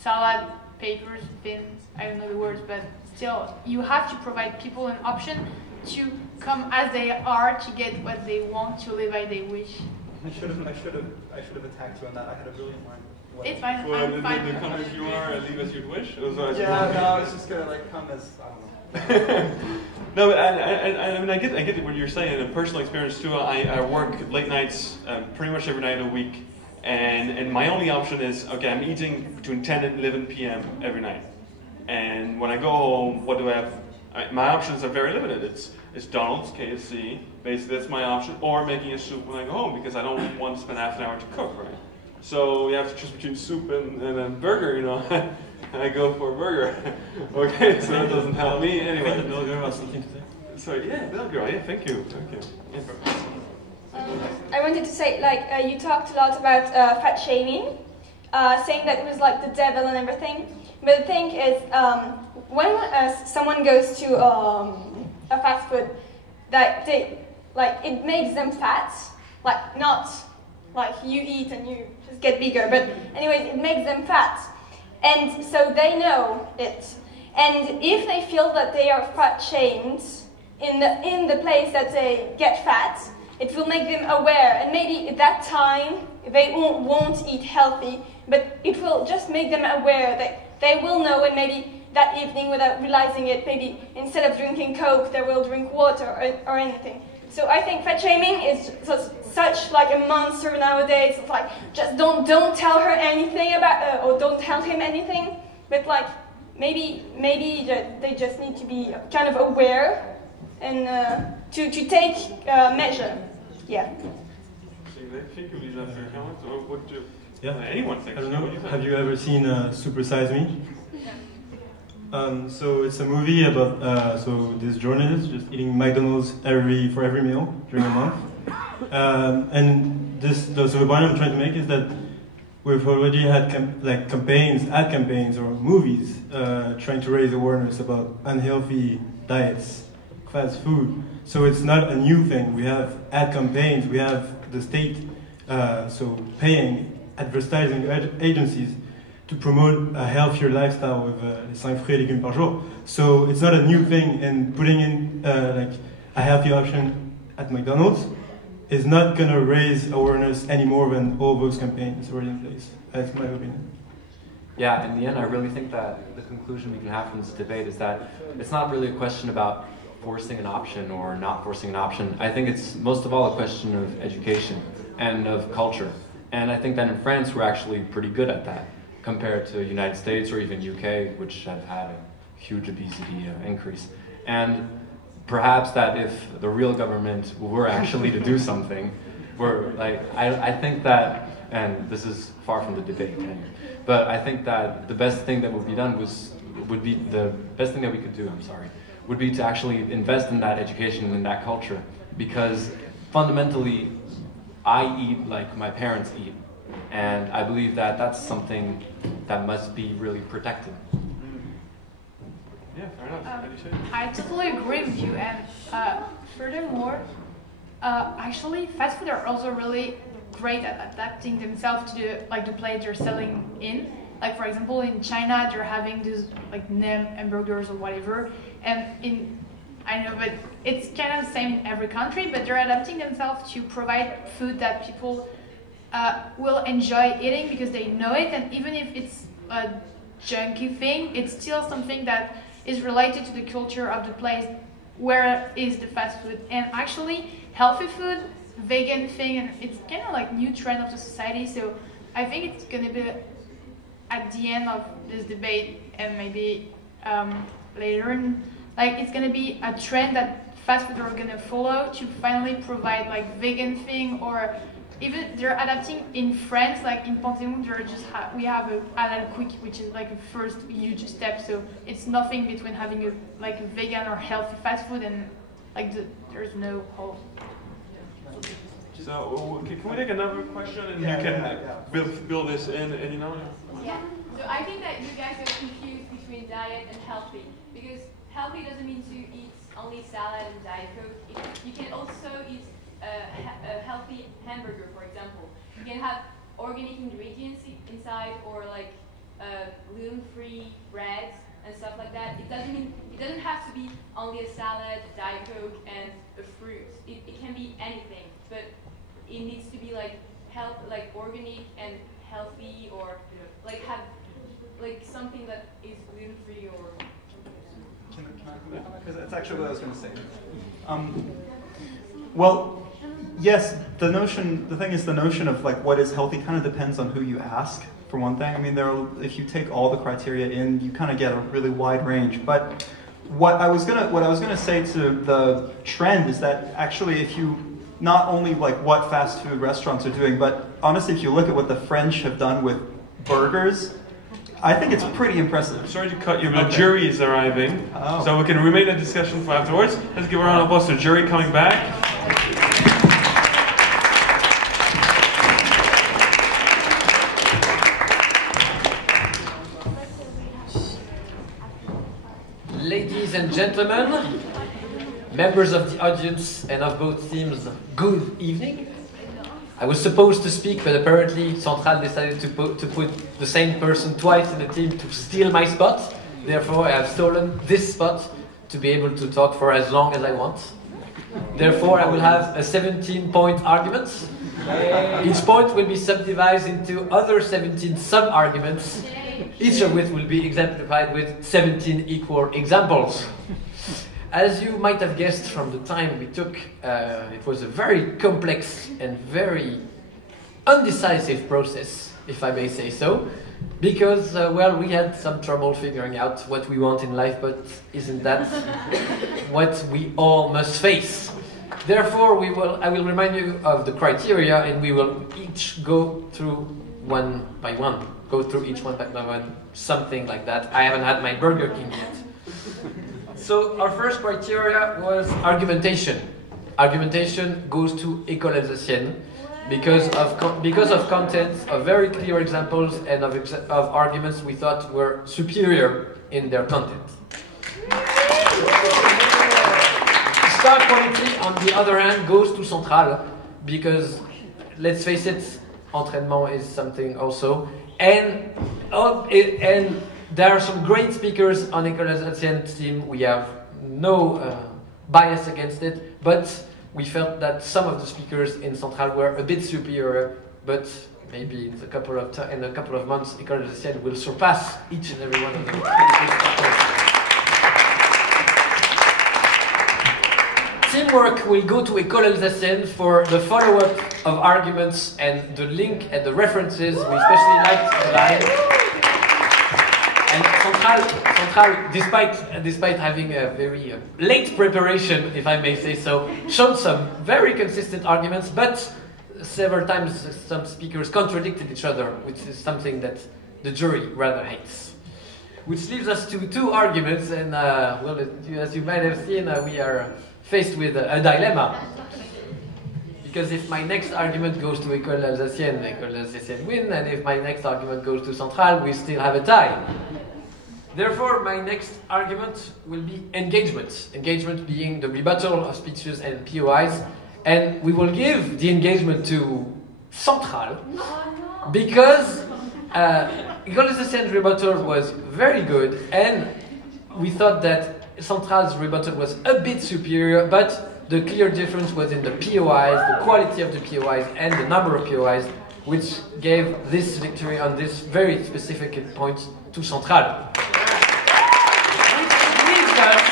salad papers, bins, I don't know the words, but still, you have to provide people an option to come as they are, to get what they want, to live as they wish. I should have attacked you on that. I had a brilliant line. It's fine, Well, I'm fine. The come as you are, leave as you'd wish? Yeah, no, I was just gonna like come as, I don't know. No, I mean, I get what you're saying. In personal experience too, I work late nights pretty much every night of the week, and my only option is, okay, I'm eating between 10 and 11 p.m. every night. And when I go home, what do I have? My options are very limited. It's Donald's, KFC, basically that's my option, or making a soup when I go home, because I don't want to spend half an hour to cook, right? So you have to choose between soup and burger, you know. I go for a burger. Okay, so that doesn't help me anyway. The Belgian has something to say. Sorry, yeah, Belgium, yeah, thank you. I wanted to say, like, you talked a lot about fat shaming, saying that it was like the devil and everything. But the thing is, when someone goes to a fast food, that it makes them fat, like not like you eat and you just get bigger, but anyways, it makes them fat. And so they know it. And if they feel that they are fat shamed in the place that they get fat, it will make them aware. And maybe at that time, they won't eat healthy, but it will just make them aware that they will know, and maybe that evening, without realizing it, maybe instead of drinking Coke, they will drink water or anything. So I think fat shaming is such like a monster nowadays. It's like, just don't tell her anything about, or don't tell him anything. But like, maybe they just need to be kind of aware and to take measure. Yeah. Yeah. Anyone think? I don't know. Have you ever seen Super Size Me? So it's a movie about so this journalist just eating McDonald's for every meal during a month. And so the point I'm trying to make is that we've already had ad campaigns or movies trying to raise awareness about unhealthy diets, fast food. So it's not a new thing. We have ad campaigns. We have the state so paying advertising agencies to promote a healthier lifestyle with 5 fruits et légumes par jour. So it's not a new thing, and putting in like a healthy option at McDonald's is not going to raise awareness any more than all those campaigns already in place. That's my opinion. Yeah, in the end, I really think that the conclusion we can have from this debate is that it's not really a question about forcing an option or not forcing an option. I think it's most of all a question of education and of culture. And I think that in France, we're actually pretty good at that, compared to the United States or even UK, which have had a huge obesity increase. And perhaps that if the real government were actually to do something, I think that, and this is far from the debate, but I think that the best thing that would be done would be to actually invest in that education and in that culture, because fundamentally, I eat like my parents eat. And I believe that that's something that must be really protected. Yeah, fair enough. I totally agree with you. And furthermore, actually, fast food are also really great at adapting themselves to the place they're selling in. Like for example, in China, they're having these like nem hamburgers or whatever. And I know, but it's kind of the same in every country. But they're adapting themselves to provide food that people will enjoy eating because they know it, and even if it's a junky thing, it's still something that is related to the culture of the place where is the fast food. And actually, healthy food, vegan thing, and it's kind of like new trend of the society. So I think it's gonna be at the end of this debate, and maybe later, like it's gonna be a trend that fast food are gonna follow to finally provide like vegan thing, or even they're adapting in France, like in Panthéon, they're just we have a halal quick, which is like a first huge step. So it's nothing between having a vegan or healthy fast food and like there's no whole. So can we take another question, and you can build this in, and you know. Yeah. So I think that you guys are confused between diet and healthy, because healthy doesn't mean to eat only salad and Diet Coke. You can also eat a healthy hamburger, for example. You can have organic ingredients inside, or like gluten-free breads and stuff like that. It doesn't have to be only a salad, Diet Coke, and a fruit. It can be anything, but it needs to be like organic and healthy, or like have like something that is gluten-free or. Can I come back on that? Because that's actually what I was going to say. Well, yes, the thing is the notion of like what is healthy kind of depends on who you ask, for one thing. I mean, if you take all the criteria in, you kind of get a really wide range. But what I was gonna say to the trend is that actually, if you not only like what fast food restaurants are doing, but honestly, if you look at what the French have done with burgers, I think it's pretty impressive. I'm sorry to cut you, but the jury is arriving, so we can remain in discussion for afterwards. Let's give a round of applause to the jury coming back. Ladies and gentlemen, members of the audience and of both teams, good evening. I was supposed to speak, but apparently Central decided to put the same person twice in the team to steal my spot. Therefore, I have stolen this spot to be able to talk for as long as I want. Therefore, I will have a 17-point argument. Each point will be subdivided into other 17 sub-arguments, each of which will be exemplified with 17 equal examples. As you might have guessed from the time we took, it was a very complex and very undecisive process, if I may say so, because, well, we had some trouble figuring out what we want in life, but isn't that what we all must face? Therefore, I will remind you of the criteria, and we will each go through one by one. Go through each one by one, something like that. I haven't had my Burger King yet. So our first criteria was argumentation. Argumentation goes to École Alsacienne because of content, of very clear examples, and of arguments we thought were superior in their content. Star quality, on the other hand, goes to Central because, let's face it, entraînement is something also, and there are some great speakers on École Alsacienne team. We have no bias against it, but we felt that some of the speakers in Central were a bit superior. But maybe in a couple of months, École Alsacienne will surpass each and every one of them. Teamwork will go to École Alsacienne for the follow-up of arguments and the link and the references. We especially liked the line. And Central, despite having a very late preparation, if I may say so, showed some very consistent arguments, but several times some speakers contradicted each other, which is something that the jury rather hates. Which leaves us to two arguments, and well, as you might have seen, we are faced with a dilemma. Because if my next argument goes to École Alsacienne win, and if my next argument goes to Central, we still have a tie. Therefore, my next argument will be engagement. Engagement being the rebuttal of speeches and POIs, and we will give the engagement to Central because École Alsacienne's rebuttal was very good, and we thought that Central's rebuttal was a bit superior, but the clear difference was in the POIs, the quality of the POIs, and the number of POIs, which gave this victory on this very specific point to Central. Which leaves us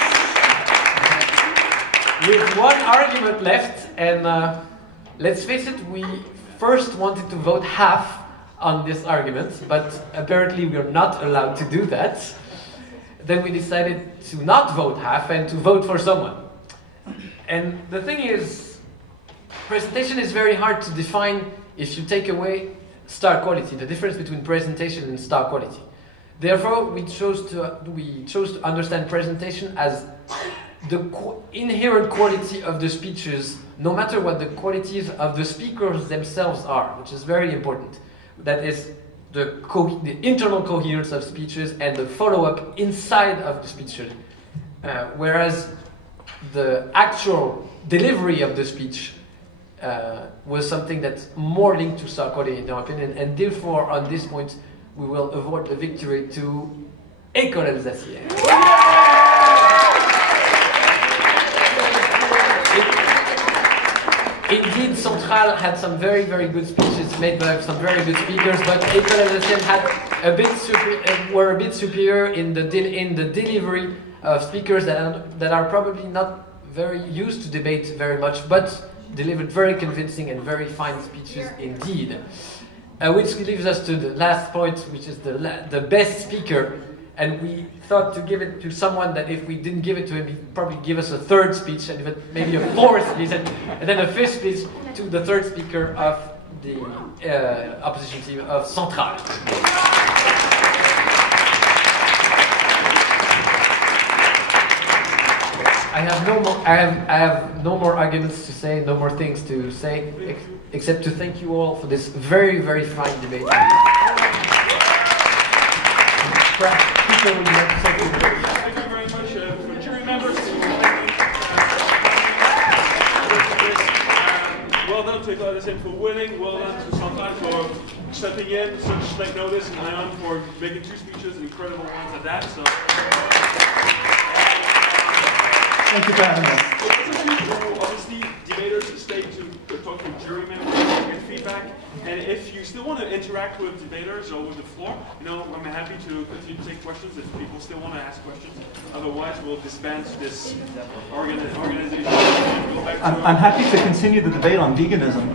with one argument left, and let's face it, we first wanted to vote half on this argument, but apparently we are not allowed to do that. Then we decided to not vote half and to vote for someone. And the thing is, presentation is very hard to define if you take away star quality, the difference between presentation and star quality. Therefore, we chose to understand presentation as the inherent quality of the speeches, no matter what the qualities of the speakers themselves are, which is very important. That is the internal coherence of speeches and the follow-up inside of the speeches. Whereas the actual delivery of the speech was something that's more linked to star quality, in our opinion, and therefore, on this point, we will award the victory to École Alsacienne. Indeed, Central had some very, very good speeches made by some very good speakers, but École Alsacienne had were a bit superior in the delivery of speakers that are probably not very used to debate very much, but delivered very convincing and very fine speeches indeed. Which leaves us to the last point, which is the best speaker. And we thought to give it to someone that if we didn't give it to him, he'd probably give us a third speech, and maybe a fourth speech, and then a fifth speech to the third speaker of the opposition team of Central. I have no more arguments to say, no more things to say, except to thank you all for this very, very fine debate. Thank you very much for jury members. Well done to École Alsacienne for winning. Well done to Central for stepping in such late notice, and Ion for making 2 speeches, incredible ones at that. So. Thank you for having us. Obviously, debaters stay to talk to jury members and get feedback. And if you still want to interact with debaters or with the floor, I'm happy to continue to take questions if people still want to ask questions. Otherwise, we'll disband this organization. I'm happy to continue the debate on veganism.